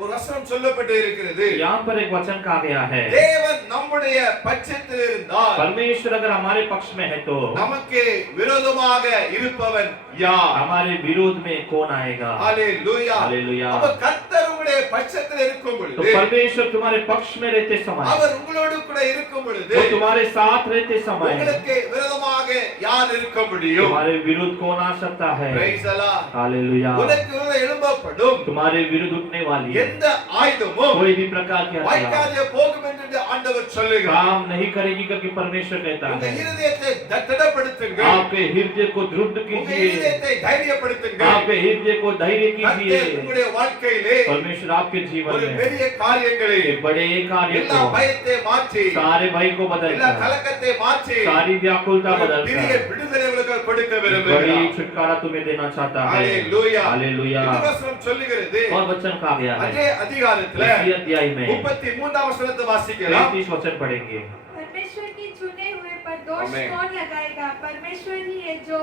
ஒரு வசனம் சொல்லப்பட்டு இருக்கிறது यहाँ पर एक वचन कहा गया है, தேவன் நம்முடைய பட்சத்தில் இருந்தால் परमेश्वर अगर हमारे पक्ष में है तो நமக்கு விரோதமாக இருப்பவன் யார் हमारे विरोध में कौन आएगा। ஹalleluya हालेलुया। அப்ப கர்த்தர் உங்களுடைய பட்சத்தில் இருக்கும் तो பொழுது परमेश्वर तुम्हारे पक्ष में रहते समय, அவர் உங்களோடு கூட இருக்கும் பொழுது वो तुम्हारे साथ रहते समय உங்களுக்கு விரோதமாக யார் இருக்க முடியும்? तुम्हारे विरुद्ध कौन आ सकता है? Praise the Lord. हालेलुया। உனக்கு விரோதம் எழும்பப்படும் तुम्हारे विरुद्ध उठने वाली है எந்த ஆயுதமும் कोई भी प्रकार की हथियार வாய்க்காதே போகும் என்று ஆண்டவர் சொல்லுகிறார். काम नहीं करेगी करके परमेश्वर कहता உங்க है। இருதயத்தை திடப்படுத்துங்க. आपके हृदय को दृढ़ உங்க कीजिए, இருதயத்தை தைரியப்படுத்துங்க. आपके हृदय को धैर्य कीजिए। கர்த்தர் உங்களுடைய வாழ்க்கையிலே परमेश्वर आपके जीवन ஒரு में பெரிய காரியங்களை एक बड़े कार्य எல்லா को, பயத்தை மாற்றி सारे भय को எல்லா बदलकर, கலக்கத்தை மாற்றி सारी व्याकुलता ஒரு பெரிய बदलकर விடுதலை உங்களுக்கு கொடுக்க बड़ी விரும்புகிறார். छुटकारा तुम्हें देना चाहता है। हालेलुया. हालेलुया। இந்த வசனம் சொல்லுகிறது और वचन कहा गया है அதே அதிகாரத்துல इसी अध्याय में 33ஆம் वசனத்தை வாசிக்கலாம். 33 वचन पढ़ेंगे। परमेश्वर की चुने हुए पर दोष आमीन। कौन लगाएगा? परमेश्वर ही है जो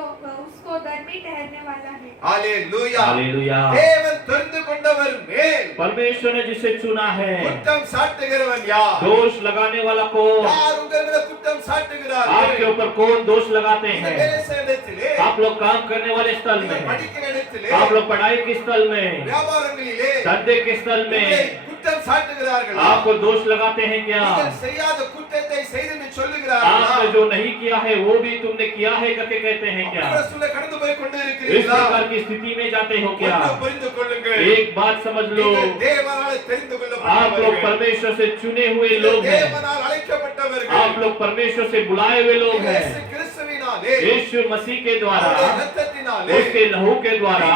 उसको धर्मी ठहरने वाला है। ஹalleluya. हालेलुया। தேவன் தெரிந்து கொண்டவர் மேல் परमेश्वर ने जिसे चुना है, குற்றம் சாட்டுகிறவன் யார்? दोष लगाने वाला कौन? யார் உங்கள் மேல குற்றம் சாட்டுகிறார்கள்? आपके ऊपर कौन दोष लगाते இந்த हैं? வேலை செய்யும் இடத்திலே, आप लोग काम करने वाले स्थल இந்த में, படிக்கிற இடத்திலே, आप लोग पढ़ाई के स्थल में, வியாபாரங்களிலே धंधे के स्थल உங்களை में குற்றம் சாட்டுகிறார்களா? आपको दोष लगाते हैं क्या? நீங்கள் செய்யாத குற்றத்தை செய்தென்று சொல்லுகிறார்களா? आपने जो नहीं किया है वो भी तुमने किया है करके कहते हैं क्या? அப்படிப்பட்ட சூழலை கடந்து போய் கொண்டு इस இருக்கிறீர்களா? प्रकार की स्थिति में जाते हो क्या? ஒன்று புரிந்து கொள்ளுங்கள். एक बात समझ लो, நீங்கள் தேவனால் தெரிந்து आप लोग கொள்ளப்பட்டவர்கள். परमेश्वर से चुने हुए நீங்கள் लोग हैं, தேவனால் அழைக்கப்பட்டவர்கள். आप लोग परमेश्वर से बुलाए हुए लोग நீங்கள் हैं। இயேசு கிறிஸ்துவினாலே, यीशु मसीह के द्वारा, அவருடைய இரத்தத்தினாலே, उसके लहू के द्वारा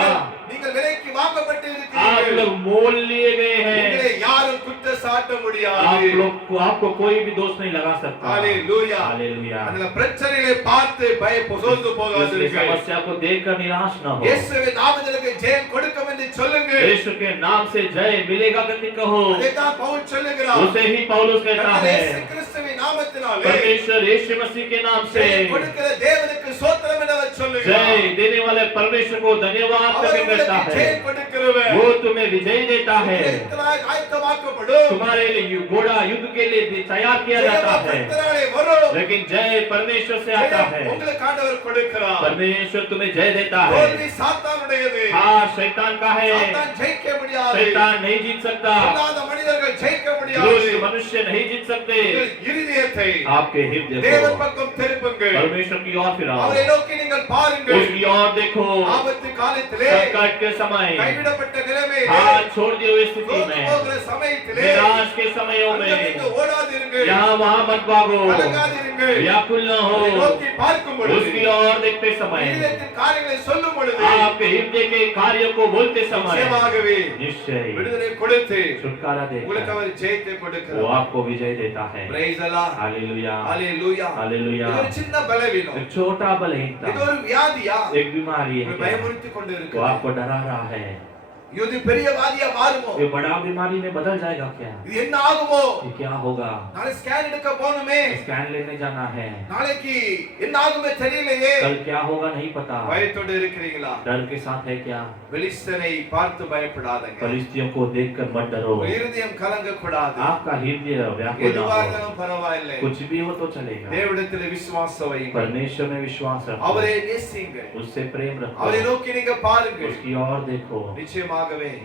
நீங்கள் விலைக்கு வாங்கப்பட்டு आप இருக்கிறீர்கள். लोग मोल लिए गए हैं। உங்களை யாரும் குற்றம் சாட்ட आप முடியாது. लोग को आपको कोई भी दोष नहीं लगा सकता। हालेलुया. हालेलुया। அந்த பிரச்சனைகளை பார்த்து சோர்ந்து इसलिए போகாதீர்கள். समस्या को देखकर निराश न हो। இயேசுவின் நாமத்திலே ஜெயம் கொடுக்கும் என்று சொல்லுங்கள். यीशु के नाम से जय मिलेगा करके कहो। அதைத்தான் பவுல் சொல்லுகிறார். उसे ही पौलुस कहता கர்த்தர் है, இயேசு கிறிஸ்துவின் நாமத்தினாலே परमेश्वर यीशु मसीह के नाम से ஜெயம் கொடுக்கிற தேவனுக்கு ஸ்தோத்திரம் என்று அவர் சொல்லுகிறார். जय देने वाले परमेश्वर को धन्यवाद அவர் करके कहता உங்களுக்கு है। ஜெயம் கொடுக்கிறவர். वो तुम्हें विजय देता है, உங்களுக்காக ஆயத்தமாக்கப்படும். तुम्हारे लिए घोड़ा युद्ध के लिए भी तैयार किया जाता ஜெயம் है, கர்த்தராலே வரும். लेकिन जय परमेश्वर से आता ஜெயம் है। உங்களுக்கு ஆண்டவர் கொடுக்கிறார். परमेश्वर तुम्हें जय देता है। தோல்வி சாத்தானுடையது. हाँ, शैतान का है, சாத்தான் ஜெயிக்க முடியாது. शैतान नहीं जीत सकता, இல்லாத மனிதர்கள் ஜெயிக்க முடியாது. दुष्ट मनुष्य नहीं जीत सकते। உங்கள் இருதயத்தை आपके हृदय தேவன் को பக்கம் திருப்புங்கள். परमेश्वर की ओर फिराओ, அவரை நோக்கி நீங்கள் பாருங்கள். उसकी ओर देखो। ஆபத்து காலத்திலே, संकट के समय, கைவிடப்பட்ட நிலைமையிலே, हाथ छोड़ दिए हुए स्थिति சோர்ந்து में, போகிற சமயத்திலே निराश के समयों அங்கமிங்கு में ஓடாதிருங்கள். यहाँ वहाँ मत भागो, கலங்காதிருங்கள். व्याकुल न அவரை हो। நோக்கி பார்க்கும் பொழுது, उसकी ओर देखते समय, இருதயத்தின் காரியங்களை சொல்லும் பொழுது, आपके हृदय के कार्यों को बोलते समय நிச்சயமாகவே निश्चय விடுதலை கொடுத்து छुटकारा உங்களுக்கு देता है, அவர் ஜெயத்தை वो கொடுக்கிறார். आपको विजय देता है। Praise the Lord. Hallelujah, Hallelujah. Hallelujah. இது ஒரு சின்ன பலவீனம். एक छोटा இது बलहीनता, ஒரு வியாதியா? एक बीमारी है உங்களை क्या? பயமுறுத்தி கொண்டு वो இருக்கு. आपको डरा रहा है। இது பெரிய வியாதியா மாறுமோ? ये बड़ा बीमारी में बदल जाएगा क्या? இது என்ன ஆகுமோ? ये क्या होगा? நாளை ஸ்கேன் எடுக்க போணுமே, स्कैन लेने जाना है, நாளைக்கு என்ன ஆகுமே தெரியலையே. कल क्या होगा नहीं पता। பயத்தோடு இருக்கிறீங்களா? डर के साथ है क्या? பெலிஸ்தனை பார்த்து பயப்படாதீங்க. फलिस्तियों को देखकर मत डरो, உங்க இருதயம் கலங்க கூடாது. आपका हृदय व्याकुल न எதுவா हो। இருந்தாலும் பரவாயில்லை. कुछ भी हो तो चलेगा, தேவனிடத்தில் விசுவாசம் வையுங்கள். परमेश्वर में विश्वास रखो, அவரை நேசியுங்கள். उससे प्रेम அவரை रखो, நோக்கி நீங்க பாருங்கள். उसकी ओर देखो। நிச்சயமாகவே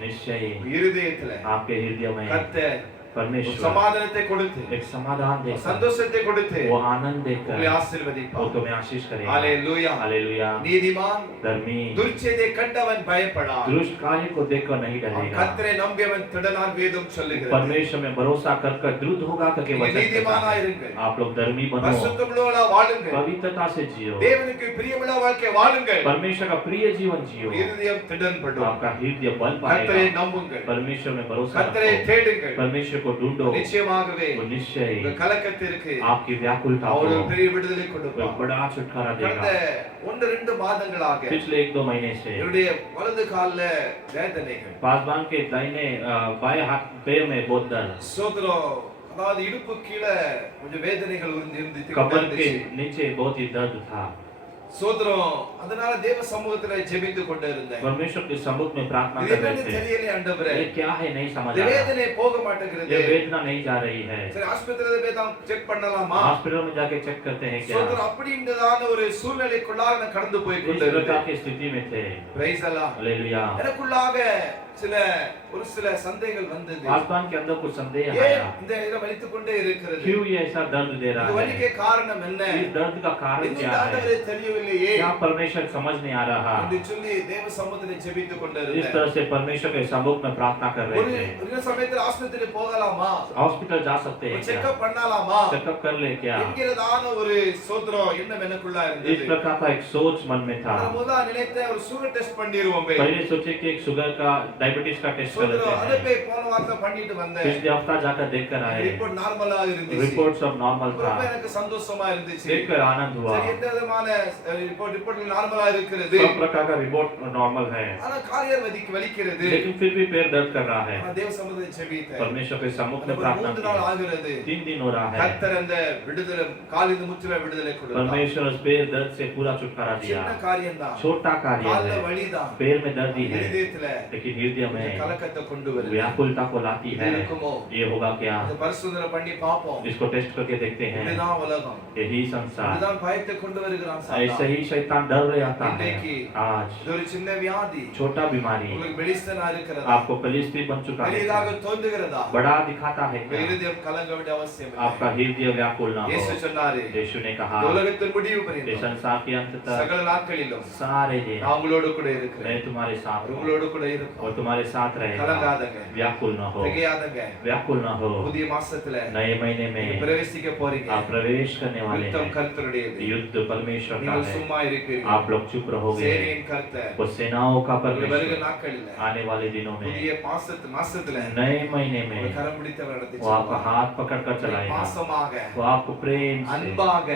निश्चय இருதயத்துல आपके हृदय में கர்த்தர் ஒரு परमेश्वर சமாதானத்தை கொடுத்து, एक समाधान देकर, சந்தோஷத்தை கொடுத்து वो आनंद உங்களை देकर वो ஆசீர்வதிப்பார். तुम्हें आशीष करेगा। ஹalleluya. हालेलुया। நீதிமான் धर्मी துர்ச்செய்தியை கண்டவன் பயப்படான். दुष्ट कार्य को देखकर नहीं डरेगा, கர்த்தரை நம்பியவன் திடனான் வேதம் சொல்லுகிறது. परमेश्वर में भरोसा कर द्रुत होगा करके நீங்க वचन कहता நீதிமானா है। இருங்கள். आप लोग धर्मी बनो, பரிசுத்தமுள்ளவர்களா வாழுங்கள். पवित्रता से जियो, தேவனுக்கு பிரியமுள்ள வாழ்க்கை வாழுங்கள். परमेश्वर का प्रिय जीवन जियो, இருதயம் திடன்படும். आपका हृदय बल கர்த்தரை पाएगा। நம்புங்கள். परमेश्वर में भरोसा கர்த்தரை रखो, தேடுங்கள். परमेश्वर को ढूंढो, நிச்சயமாகவே वो निश्चय உங்க கலக்கத்திற்கு आपकी व्याकुलता को அவர் ஒரு பெரிய விடுதலை एक கொடுப்பார். बड़ा छुटकारा கடந்த देगा। 1-2 மாதங்களாக पिछले 1-2 महीने से என்னுடைய வலது கால்ல வேதனைகள், पासवान के दाहिने बाएं हाथ पैर में बहुत दर्द, சோதரம், அதாவது இடுப்பு கீழே கொஞ்சம் வேதனைகள் कमर के இருந்துச்சு. नीचे बहुत ही दर्द था। சோதரம், அதனால தேவ சமூகத்துல ஜெபித்து கொண்டு இருந்தேன். परमेश्वर के सम्मुख में प्रार्थना இது कर रहे என்னன்னு थे, தெரியல ஆண்டவரே. ये क्या है नहीं समझ இந்த आ रहा, வேதனை போக ये மாட்டேங்குது. वेदना नहीं जा रही है। சரி ஆஸ்பத்திரியில போய் தான் செக் பண்ணலாமா? हॉस्पिटल में जाके चेक करते हैं क्या? சோதரம் அப்படின்றதான ஒரு சூழ்நிலைக்குள்ளாக நான் கடந்து போய் इस கொண்டு प्रकार இருந்தேன். की स्थिति में थे। பிரைஸ் அல்லாஹ். हालेलुया। எனக்குள்ளாக சில ஒரு சில சந்தேகங்கள் வந்தது. आसमान के अंदर कुछ संदेह ஏன் आया, இந்த இதை வலித்துக் கொண்டே இருக்கிறது? क्यों ये ऐसा दर्द दे இந்த रहा है? வலிக்கு காரணம் என்ன? इस दर्द का कारण இன்னும் क्या है? ஆண்டவரே தெரியவில்லையே क्या परमेश्वर समझ नहीं आ रहा? என்று சொல்லி தேவ சமூகத்திலே ஜெபித்துக் इस கொண்டிருந்தேன். तरह से परमेश्वर के सम्मुख में प्रार्थना कर ஒரு रहे थे। ஒரு சமயத்தில் ஆஸ்பத்திரி போகலாமா? हॉस्पिटल जा सकते ஒரு हैं क्या? செக்கப் பண்ணலாமா? चेकअप कर ले क्या? என்கிறதான ஒரு சோத்திரம் எண்ணம் எனக்குள்ள इस இருந்தது. प्रकार का एक सोच मन में था। நான் முதல்ல நினைத்தேன் ஒரு சுகர் டெஸ்ட் பண்ணிடுவோம் போய். पहले सोचे कि एक शुगर का डायबिटीज का टेस्ट कर சோத்திரம் அதை लेते हैं। போய் போன வாரத்தை பண்ணிட்டு வந்தேன். पिछले हफ्ता जाकर देख कर आए, ரிப்போர்ட் நார்மலா இருந்துச்சு. रिपोर्ट सब नॉर्मल था। ரொம்ப எனக்கு சந்தோஷமா இருந்துச்சு. देख कर आनंद हुआ। சரி எந்த விதமான ரிப்போர்ட் நார்மலா இருக்கிறது. सब प्रकार का रिपोर्ट नॉर्मल है, ஆனா காரியம் வலிக்கிறது. लेकिन फिर भी पैर दर्द कर रहा है। நான் தேவ சமூகத்தை ஜெபித்தேன். परमेश्वर के सम्मुख में ஒரு प्रार्थना 3 நாள் की। ஆகிறது. 3 दिन हो रहा है। கர்த்தர் அந்த விடுதலை காலின் முற்றிலும் விடுதலை கொடுத்தார். परमेश्वर उस पैर दर्द से पूरा छुटकारा दिया। சின்ன காரியம் தான். छोटा कार्य கால்ல है, வலிதான். पैर में दर्द ही है, இதயத்துல लेकिन हृदय में கலக்கத்தை கொண்டு வருது. व्याकुलता को लाती இது है। இருக்குமோ? ये होगा क्या? அது பரிசுத்தம் பண்ணி பாப்போம். इसको टेस्ट करके देखते हैं। இதுதான் உலகம். यही संसार, இதுதான் பயத்தை கொண்டு வருகிறான் ऐसे சாத்தான். ही शैतान डर ले आता है। இன்றைக்கு आज இது ஒரு சின்ன வியாதி. छोटा बीमारी உங்களுக்கு பெலிஸ்தனா இருக்கிறதா? आपको कलिस्ती बन चुका है, பெரியதாக தோன்றுகிறதா? बड़ा दिखाता है உங்க क्या? இருதயம் கலங்க வேண்டிய அவசியம் आपका இல்லை. हृदय व्याकुल ना இயேசு हो। சொன்னாரு, यीशु ने कहा, இந்த உலகத்தின் முடிவு ये பரியந்தம் संसार के अंत तक சகல நாட்களிலும் सारे दिन நான் உங்களோடு கூட मैं இருக்கிறேன். तुम्हारे साथ हूँ உங்களோடு கூட இருப்பேன். और तुम्हारे साथ रहेगा। கலங்காதங்க. व्याकुल न हो, திகையாதங்க. व्याकुल न हो। புதிய மாசத்துல नए महीने நீங்க में பிரவேசிக்க போறீங்க. आप प्रवेश करने वाले யுத்தம் हैं। கர்த்தருடையது. युद्ध परमेश्वर का நீங்கள் है। சும்மா இருப்பீர்கள். आप लोग चुप रहोगे। சேனையின் கர்த்தர் वो सेनाओं का உங்கள் வருகிற परमेश्वर நாட்களில் आने वाले दिनों में, புதிய மாசத்துல नए महीने உங்கள் में கரம் பிடித்தவர் நடத்தி वो आपका हाथ पकड़ कर चलाएगा, பாசமாக वो आपको प्रेम से அன்பாக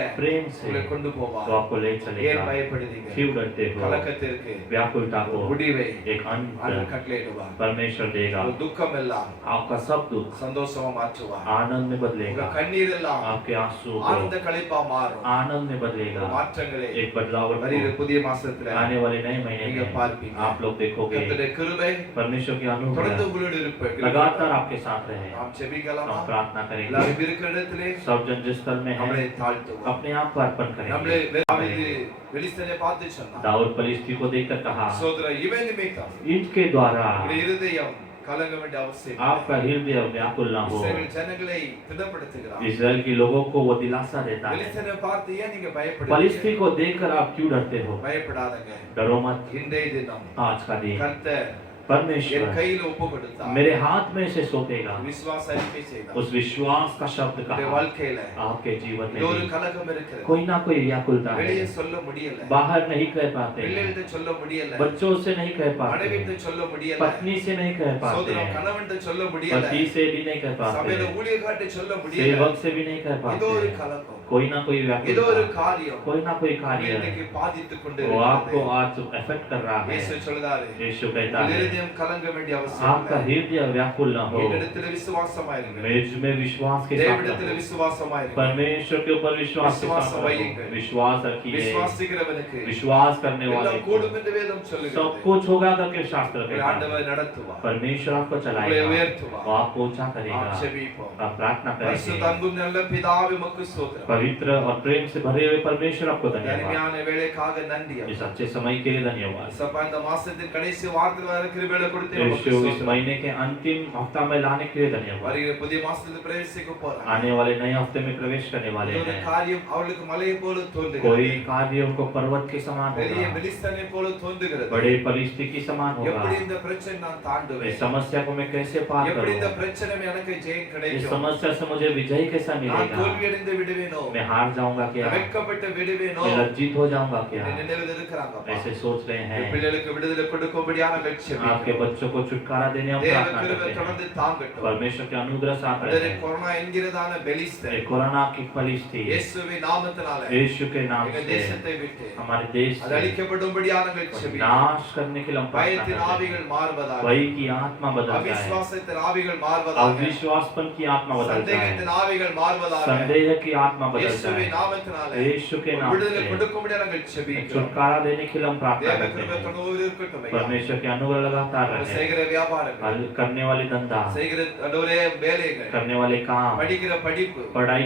उन्हें கொண்டு போவார். वो आपको ले ஏன் चलेगा। பயப்படுறீங்க? क्यों डरते हो? கலக்கத்திற்கு व्याकुलता को முடிவை एक ஆண்டவர் अंत கட்டளையிடுவார். परमेश्वर देगा। உங்கள் துக்கம் எல்லாம் आपका सब दुख சந்தோஷமா மாற்றுவார். आनंद में உங்கள் बदलेगा। கண்ணீர் எல்லாம் आपके आंसू ஆனந்த को களிப்பா மாறும். आनंद में बदलेगा। மாற்றங்களை एक बदलाव வருகிற புதிய மாசத்துல आने वाले नए महीने நீங்க में பார்ப்பீங்க. आप लोग देखोगे கர்த்தருடைய கிருபை परमेश्वर की தொடர்ந்து अनुग्रह உங்களோடு இருப்பேன். लगातार आपके साथ रहे। நாம் ஜெபிக்கலாமா? हम प्रार्थना करेंगे। எல்லாரும் இருக்கிற இடத்திலே सब जन जिस स्थल में நம்மளை है தாழ்த்துவோம். अपने आप को अर्पण நம்மளை करेंगे। தாவீது பெலிஸ்தனை பார்த்து சொன்னான், दाऊद पलिश्ती को देखकर कहा, சோதர இவன் நிமித்தம் इनके द्वारा உங்களுடைய இருதயம் கலங்க வேண்டிய அவசியம் आपका हृदय व्याकुल न हो। இஸ்ரவேல் ஜனங்களை திடப்படுத்துகிறான். इस्राएल के लोगों को वो दिलासा देता है। பெலிஸ்தனை பார்த்து ஏன் நீங்க பயப்படுறீங்க? पलिश्ती को देखकर आप क्यों डरते हो? பயப்படாதங்க. डरो मत। இன்றைய தினம் आज का दिन கர்த்தர் என் परमेश्वर கையில ஒப்பு கொடுத்தார். मेरे हाथ में से सौंपेगा। விசுவாச அறிக்கை செய்தார். उस विश्वास का शब्द உங்களுடைய कहा। வாழ்க்கையில आपके जीवन में ஏதோ ஒரு भी கலக்கம் இருக்கிறது. कोई ना कोई व्याकुलता है, வெளியே சொல்ல முடியல. बाहर नहीं कह पाते हैं, பிள்ளைகிட்ட சொல்ல முடியல. बच्चों से नहीं कह पाते மனைவிட்ட हैं, சொல்ல முடியல. पत्नी से नहीं कह पाते சோதர हैं, கணவன்ட்ட சொல்ல முடியல. पति से भी नहीं कह पाते சபையில हैं, ஊழியக்காரட்ட சொல்ல முடியல. सेवक से भी नहीं कह ஏதோ पाते ஒரு हैं। கலக்கம். कोई ना कोई ஏதோ ஒரு व्याकुलता, காரியம் कोई ना कोई कार्य இன்னைக்கு பாதித்துக் கொண்டு वो आपको இருக்கிறது. आज अफेक्ट कर रहा है। இயேசு சொல்றாரு, यीशु कहता உங்கள் है, இருதயம் கலங்க வேண்டிய அவசியம் आपका இல்லை. हृदय व्याकुल न हो। என்னிடத்தில் விசுவாசமா இருங்க. मुझ में विश्वास के साथ தேவனிடத்தில் रहो। விசுவாசமா இருங்க. परमेश्वर के ऊपर विश्वास के विश्वास साथ வையுங்கள். रहो। विश्वास रखिए। விசுவாசிக்கிறவனுக்கு विश्वास करने वाले எல்லாம் को கூடும் என்று வேதம் सब சொல்லுகிறது. कुछ होगा करके शास्त्र உங்கள் कहता है। ஆண்டவர் நடத்துவார். परमेश्वर आपको உங்களை चलाएगा, உயர்த்துவார். वो आपको ऊंचा करेगा। நாம் ஜெபிப்போம். आप प्रार्थना பரிசுத்த करेंगे। அன்பும் நல்ல பிதாவே உமக்கு ஸ்தோத்திரம். पवित्र और प्रेम से भरे हुए परमेश्वर आपको धन्यवाद। அருமையான வேளைக்காக நன்றி. इस अच्छे समय के लिए धन्यवाद। சபா இந்த மாசத்தின் கடைசி வாரத்தில் வர கிருபையை கொடுத்து यीशु इस महीने के अंतिम हफ्ता में लाने के लिए धन्यवाद। வருகிற புதிய மாசத்தில் பிரவேசிக்க போறாங்க. आने वाले नए हफ्ते में प्रवेश करने वाले ஒரு हैं। காரியம் அவளுக்கு மலையை போல தோன்றுகிறது. कोई कार्य उनको पर्वत के समान பெரிய होगा, பெலிஸ்தனை போல தோன்றுகிறது. बड़े परिस्थिति के समान होगा। எப்படி இந்த பிரச்சனை நான் தாண்டுவேன்? इस समस्या को मैं कैसे पार எப்படி இந்த करूं? பிரச்சனை எனக்கு ஜெயம் इस கிடைக்கும்? समस्या से मुझे विजय कैसा நான் मिलेगा? தோல்வி அடைந்து விடுவேனோ? मैं हार जाऊंगा क्या? வெட்கப்பட்டு விடுவேனோ? मैं लज्जित हो जाऊंगा क्या? இந்த நினைவில் இருக்கிறாங்கப்பா. ऐसे सोच रहे இந்த हैं। பிள்ளைகளுக்கு விடுதலை கொடுக்கும்படியான லட்சியம். आपके बच्चों को छुटकारा देने हम தேவ प्रार्थना கிருபை करते हैं। தொடர்ந்து தாங்கட்டும். परमेश्वर के अनुग्रह साथ அதே रहे। கொரோனா என்கிறதான பெலிஸ்தன் ये कोरोना की फलिश्ती இயேசுவின் நாமத்தினால यीशु के नाम எங்க से தேசத்தை விட்டு हमारे देश அது से அழிக்கப்படும்படியான லட்சியம். नाश करने के लिए हम प्रार्थना பயத்தின் करते हैं। ஆவிகள் மாறுவதாக. भय की आत्मा बदल जाए, அவிசுவாசத்தின் ஆவிகள் மாறுவதாக. अविश्वासपन की आत्मा बदल जाए, சந்தேகத்தின் ஆவிகள் மாறுவதாக. संदेह की आत्मा बदल बदलता இயேசுவின் है। நாமத்தினாலே यीशु के नाम விடுதலை से கொடுக்கும்படி நாங்கள் ஜெபிக்கிறோம் छुटकारा देने के लिए हम प्रार्थना தேவ करते கிருபை हैं। தொடர்ந்து இருக்கட்டும் ஐயா परमेश्वर के अनुग्रह लगातार நாங்கள் रहे। செய்கிற வியாபாரங்கள் करने वाले धंधा, செய்கிற ஆண்டவரே வேலைகள் करने वाले काम, படிக்கிற படிப்பு पढ़ाई,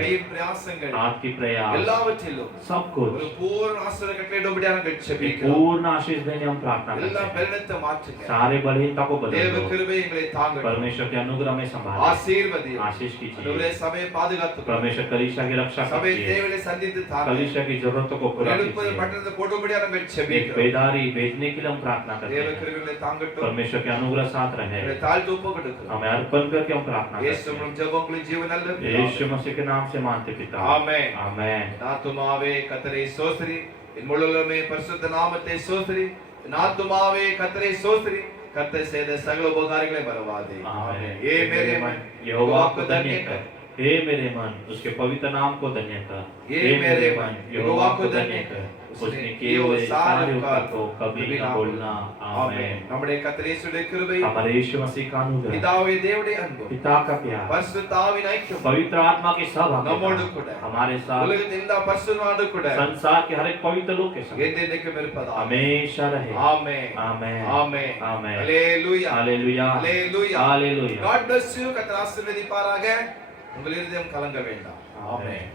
கை பிரயாசங்கள் हाथ की प्रयास, எல்லாவற்றிலும் सब ஒரு कुछ பூர்ண ஆசீர்வாதம் கட்டளையிடும்படி நாங்கள் एक ஜெபிக்கிறோம் पूर्ण आशीष देने हम प्रार्थना எல்லா करते हैं। பலனத்தை மாற்றுங்க सारे बलहीनता को बदल தேவ दो। கிருபை எங்களை தாங்கட்டும் परमेश्वर के अनुग्रह में संभाले, ஆசீர்வதியும் आशीष कीजिए। ஆண்டவரே சபையை பாதுகாத்து परमेश्वर कलीसिया की रक्षा சபை कीजिए। தேவையை சந்தித்து தாங்க कलीसिया की जरूरतों को पूरा 70 कीजिए। பட்டணத்தை போடும்படி நாங்கள் एक ஜெபிக்கிறோம் बेदारी भेजने के लिए हम प्रार्थना करते தேவ हैं। கிருபைகளை தாங்கட்டும் परमेश्वर के अनुग्रह साथ रहे। எங்களை தாழ்த்து ஒப்பு கொடுக்கிறோம் हमें अर्पण करके हम प्रार्थना இயேசு करते हैं। மூலம் ஜெபங்களை ஜீவன் நல்ல यीशु मसीह के नाम से मानते पिता, ஆமென் आमेन। நாத்துமாவே கர்த்தரை ஸ்தோத்திரி என் முழுவதுமே பரிசுத்த நாமத்தை ஸ்தோத்திரி நாத்துமாவே கர்த்தரை ஸ்தோத்திரி கர்த்தர் செய்த சகல உபகாரங்களை மறவாதே आमेन। ये मेरे मन यहोवा को धन्य कर, हे मेरे मन उसके पवित्र नाम को धन्य कर। ये मेरे मन यहोवा को धन्य कर, उसने किए हुए सारे उपकार को कभी न भूलना। आमेन। நம்முடைய கர்த்தர் இயேசுவின் கிருபை हमारे यीशु मसीह का अनुग्रह, பிதாவே தேவனுடைய அன்பு पिता का प्यार, பரிசுத்த ஆவியின் ஐக்கியம் पवित्र आत्मा के நம்மோடு सहभागिता கூட हमारे साथ உலகத்தின் எல்லா பரிசுத்தவான்களோடு கூட संसार के हर एक पवित्र लोग के साथ என்றென்றைக்கும் இருப்பதாக हमेशा रहे। ஆமென் आमेन। ஆமென் आमेन। ஹalleluya हालेलुया, ஹalleluya हालेलुया। God bless you கர்த்தர் ஆசீர்வதிப்பாராக உங்கள் இருதயம் கலங்க வேண்டாம் ஆமென்